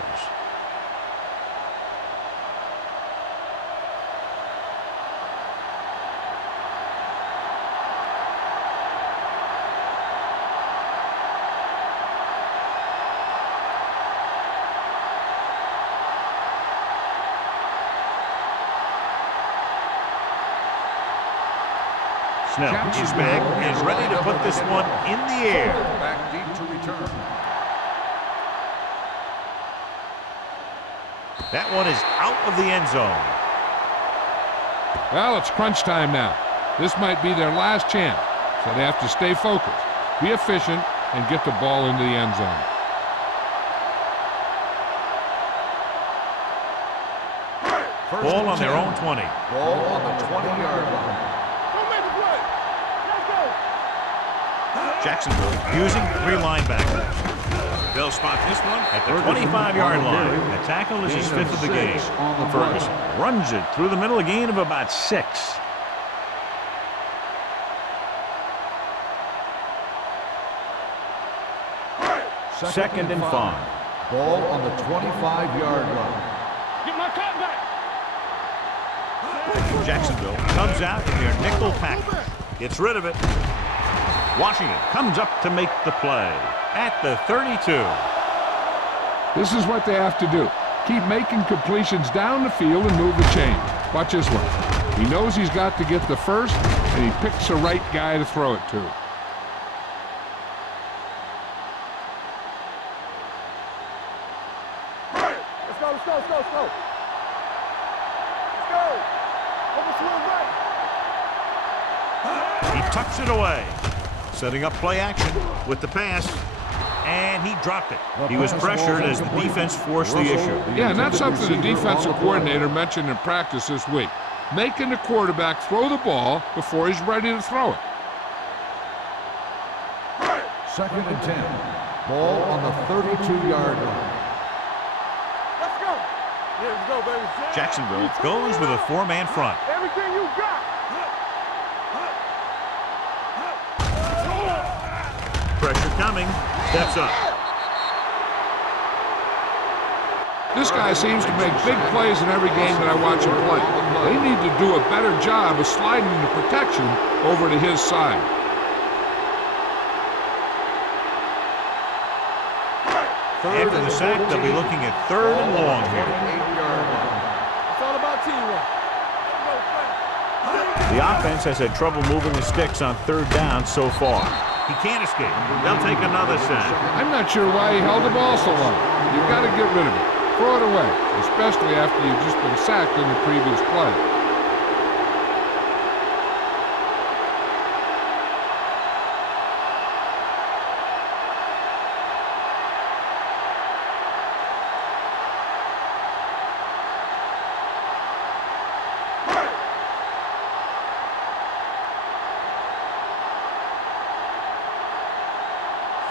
Snell is back and is ready to put this one in the air. Back deep to return. That one is out of the end zone. Well, it's crunch time now. This might be their last chance, so they have to stay focused, be efficient, and get the ball into the end zone. Ball on their own 20. Ball on the 20-yard line. Don't make the play. Let's go. Jacksonville using 3 linebackers. They'll spot this one at the 25-yard line. The tackle is his 5th of the game. Ferguson runs it through the middle, a gain of about 6. Second and 5. Ball on the 25-yard line. Get my cut back. Jacksonville comes out in their nickel package. Gets rid of it. Washington comes up to make the play at the 32. This is what they have to do. Keep making completions down the field and move the chain. Watch this one. He knows he's got to get the first, and he picks the right guy to throw it to. Let's go, let's go, let's go, let's go. Let's go. Over to the right. He tucks it away. Setting up play action with the pass. And he dropped it. He was pressured as the defense forced the issue. Yeah, and that's something the defensive coordinator mentioned in practice this week. Making the quarterback throw the ball before he's ready to throw it. Second and 10. Ball on the 32-yard line. Let's go. Yeah, let's go, baby. Jacksonville goes with a 4-man front. Everything you got. Pressure coming. Steps up. This guy seems to make big plays in every game that I watch him play. They need to do a better job of sliding the protection over to his side. After the sack, they'll be looking at 3rd and long here. It's all about teamwork. The offense has had trouble moving the sticks on 3rd down so far. He can't escape. They'll take another sack. I'm not sure why he held the ball so long. You've got to get rid of it. Throw it away, especially after you've just been sacked in the previous play.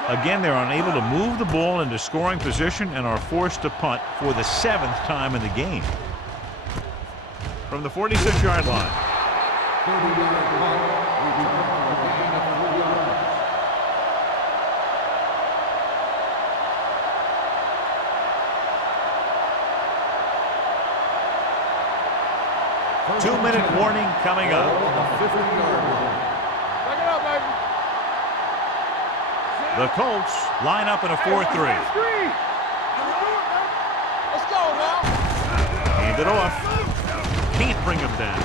Again, they're unable to move the ball into scoring position and are forced to punt for the 7th time in the game. From the 46-yard line. 30-yard punt. Return for a gain of 3 yards. Two-minute warning coming up. On the 50-yard line. Back it up, baby. The Colts line up in a 4-3. Let's go now. Hand it off. Can't bring him down.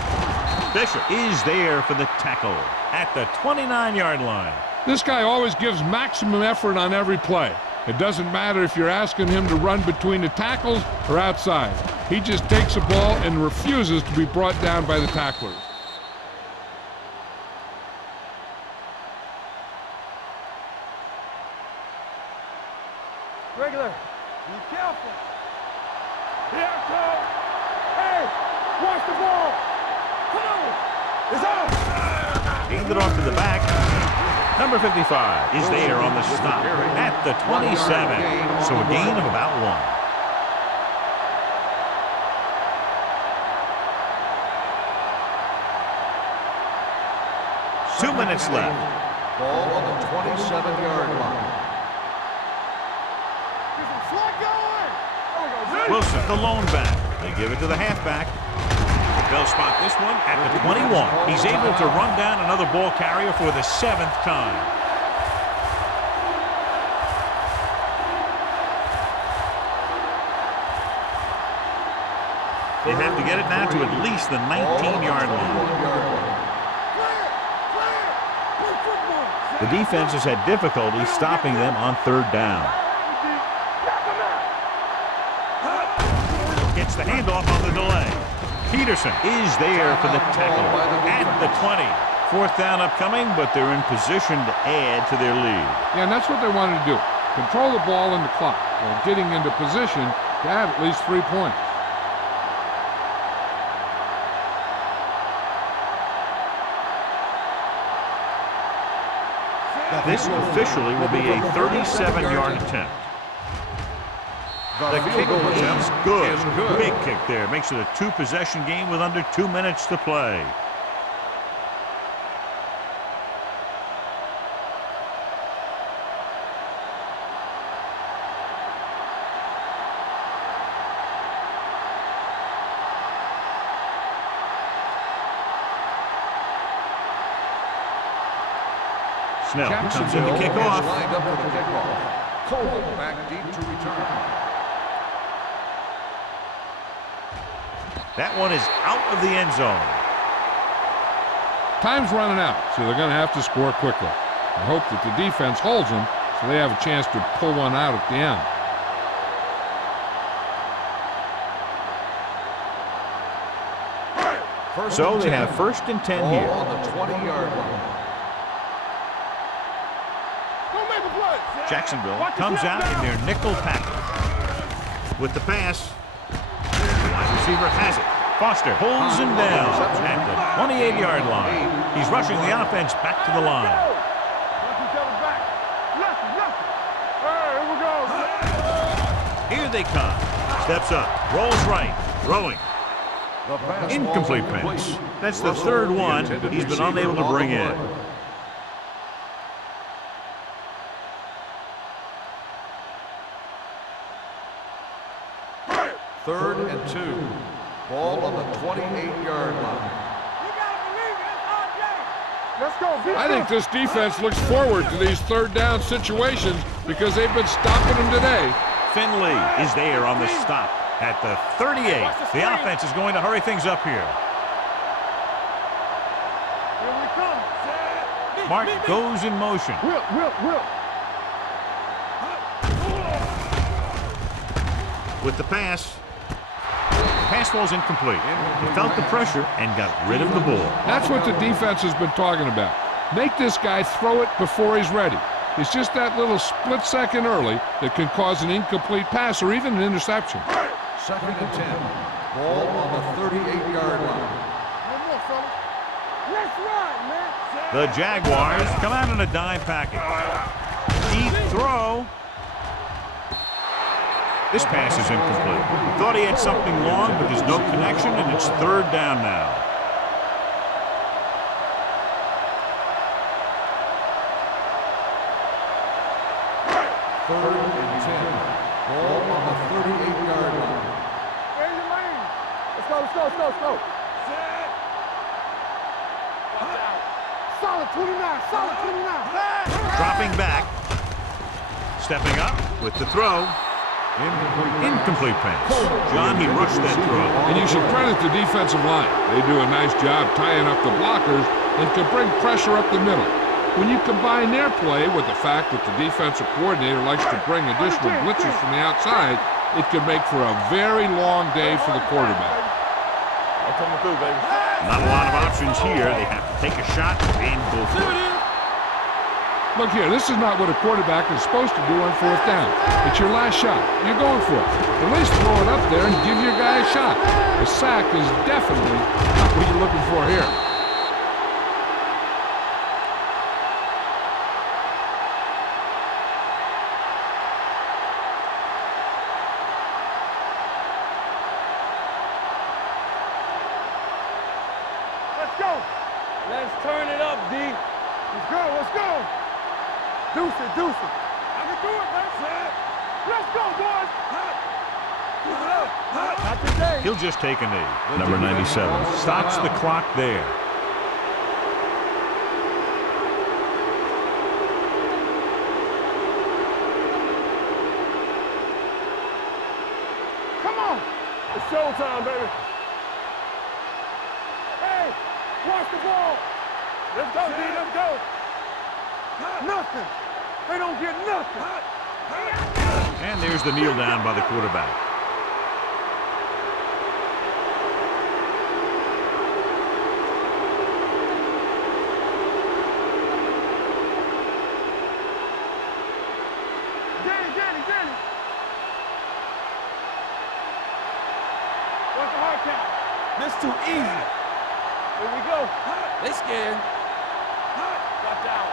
Bishop is there for the tackle at the 29-yard line. This guy always gives maximum effort on every play. It doesn't matter if you're asking him to run between the tackles or outside. He just takes the ball and refuses to be brought down by the tacklers. Regular. Be careful. Here it comes. Hey, watch the ball. Come on. It's out. Hand it off to the back. Number 55 is there on the stop at the 27. So a gain of about 1. 2 minutes left. Ball on the 27-yard line. Wilson, the lone back. They give it to the halfback. They'll spot this one at the 21. He's able to run down another ball carrier for the 7th time. They have to get it now to at least the 19-yard line. The defense has had difficulty stopping them on 3rd down. Gets the handoff on the delay. Peterson is there for the tackle at the 20. Fourth down upcoming, but they're in position to add to their lead. Yeah, and that's what they wanted to do. Control the ball and the clock while getting into position to add at least 3 points. This officially will be a 37-yard attempt. The kick is good. Big kick there. Makes it a 2-possession game with under 2 minutes to play. Snell comes in to kick off. Lined up for the kickoff. Cole back deep to return. That one is out of the end zone. Time's running out, so they're going to have to score quickly. I hope that the defense holds them so they have a chance to pull one out at the end. So they have 1st and 10 here. On the 20-yard line. Jacksonville comes out in their nickel package. With the pass, the wide receiver has it. Foster pulls him down at the 28-yard line. He's rushing the offense back to the line. Here they come. Steps up, rolls right, throwing. Incomplete pass. That's the 3rd one he's been unable to bring in. Third and 2. Ball on the 28-yard line. Let's go. I think this defense looks forward to these 3rd down situations because they've been stopping them today. Finley is there on the stop at the 38. The offense is going to hurry things up here. Mark goes in motion. With the pass. Pass falls incomplete. He felt the pressure and got rid of the ball. That's what the defense has been talking about. Make this guy throw it before he's ready. It's just that little split second early that can cause an incomplete pass or even an interception. 2nd and 10. Ball on the 38-yard line. The Jaguars come out in a dime package. Deep throw. This pass is incomplete. Thought he had something long, but there's no connection, and it's 3rd down now. Third and 10. Ball on the 38-yard line. Stay in your lane. Let's go. Solid 29. Dropping back. Stepping up with the throw. Incomplete pass. John, he rushed that throw. And you should credit the defensive line. They do a nice job tying up the blockers and can bring pressure up the middle. When you combine their play with the fact that the defensive coordinator likes to bring additional blitzers from the outside, it can make for a very long day for the quarterback. Not a lot of options here. They have to take a shot and go for it. Look here, this is not what a quarterback is supposed to do on 4th down. It's your last shot. You're going for it. At least throw it up there and give your guy a shot. A sack is definitely not what you're looking for here. Let's go. Let's turn it up, D. Let's go. Deuce it. I can do it, man. Let's go, boys. Not today. He'll just take a knee. Number 97 stops the clock there. Come on. It's showtime, baby. Hey, watch the ball. Let's go, D. Let's go. Nothing. They don't get nothing. And there's the kneel down by the quarterback. This too easy. Here we go. They scared. Got down.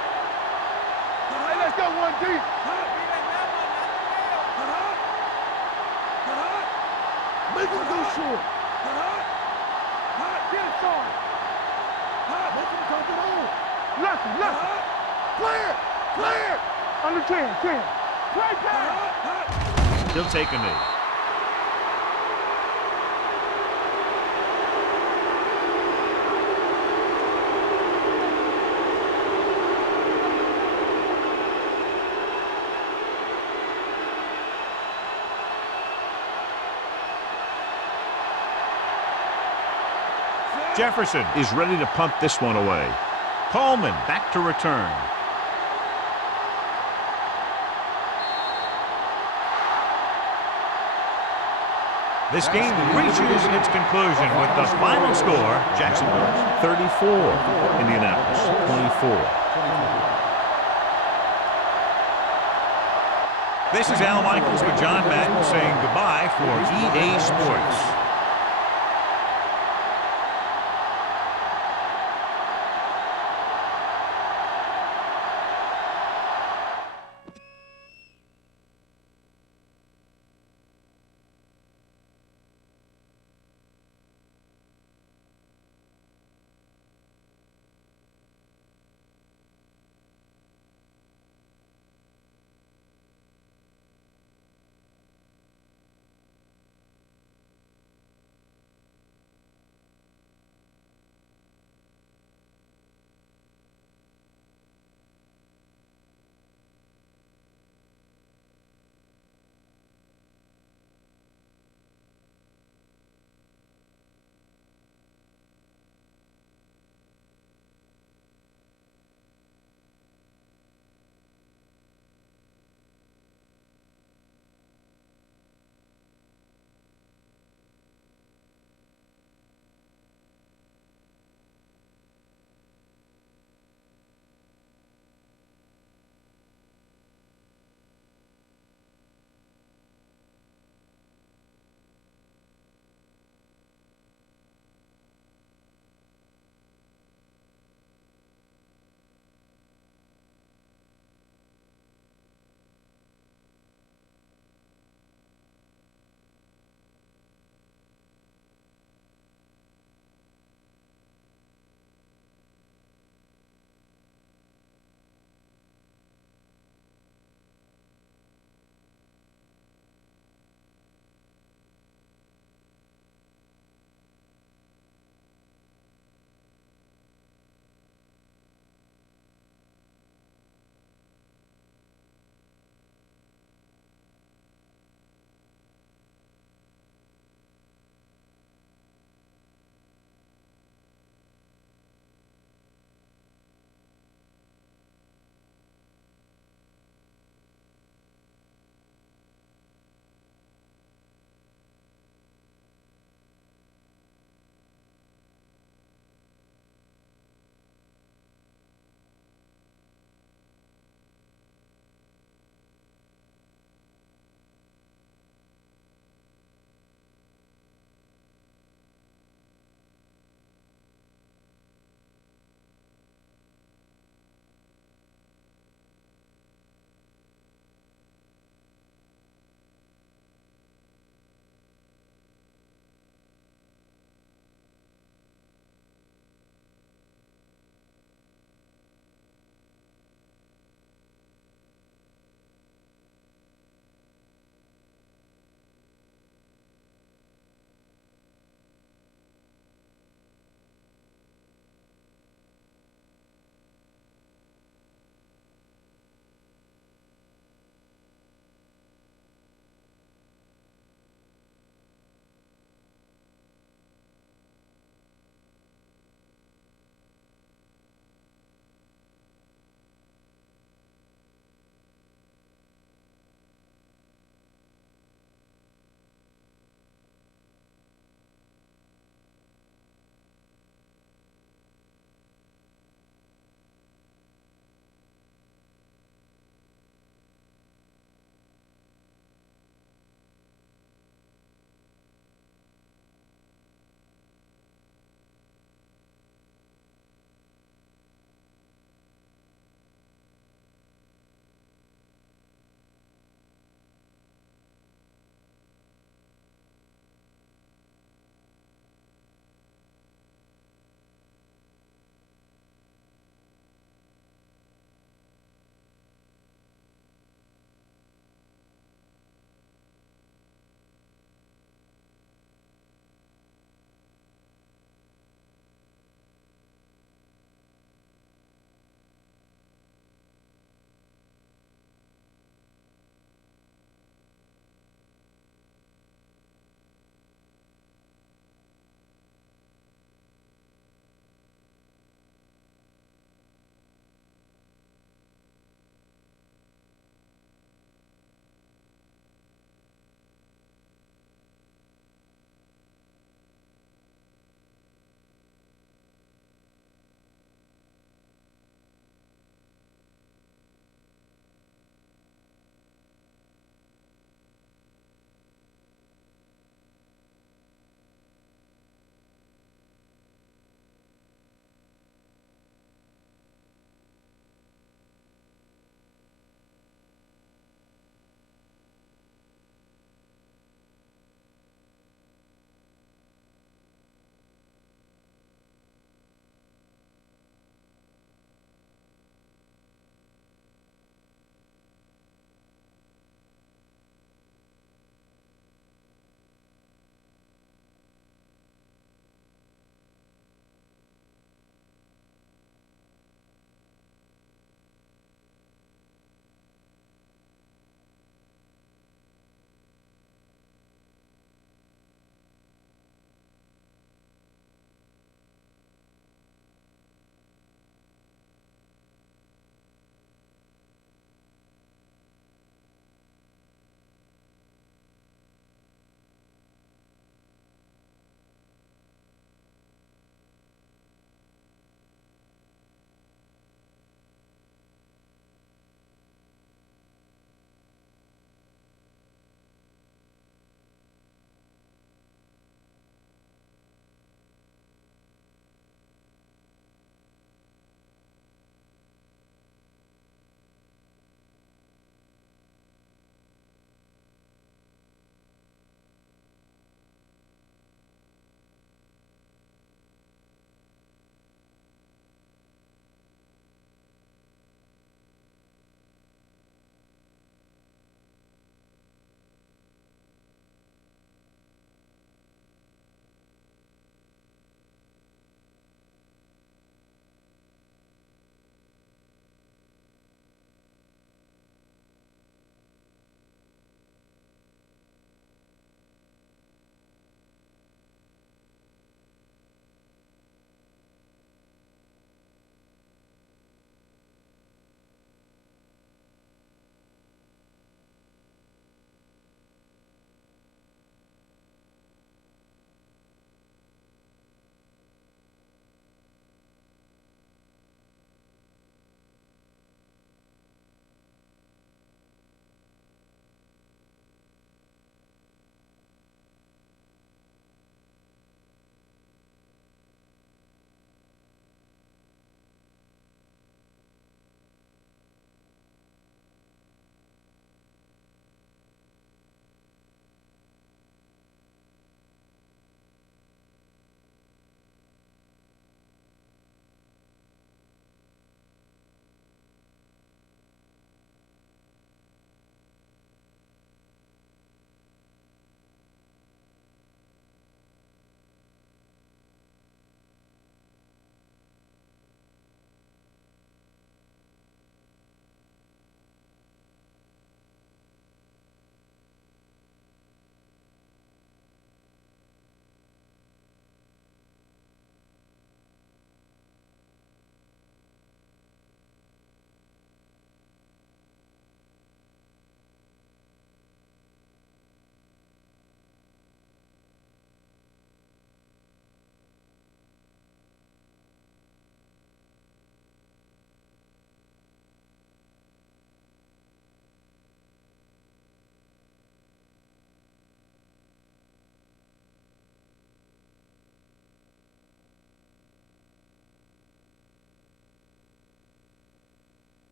Hey, let's go one deep. Make him go short. Get it on. Make him dump it on. Left. Clear. Under 10. Play down. He'll take a knee. Jefferson is ready to punt this one away. Coleman back to return. This game reaches its conclusion with the final score, Jacksonville 34, Indianapolis 24. This is Al Michaels with John Madden saying goodbye for EA Sports.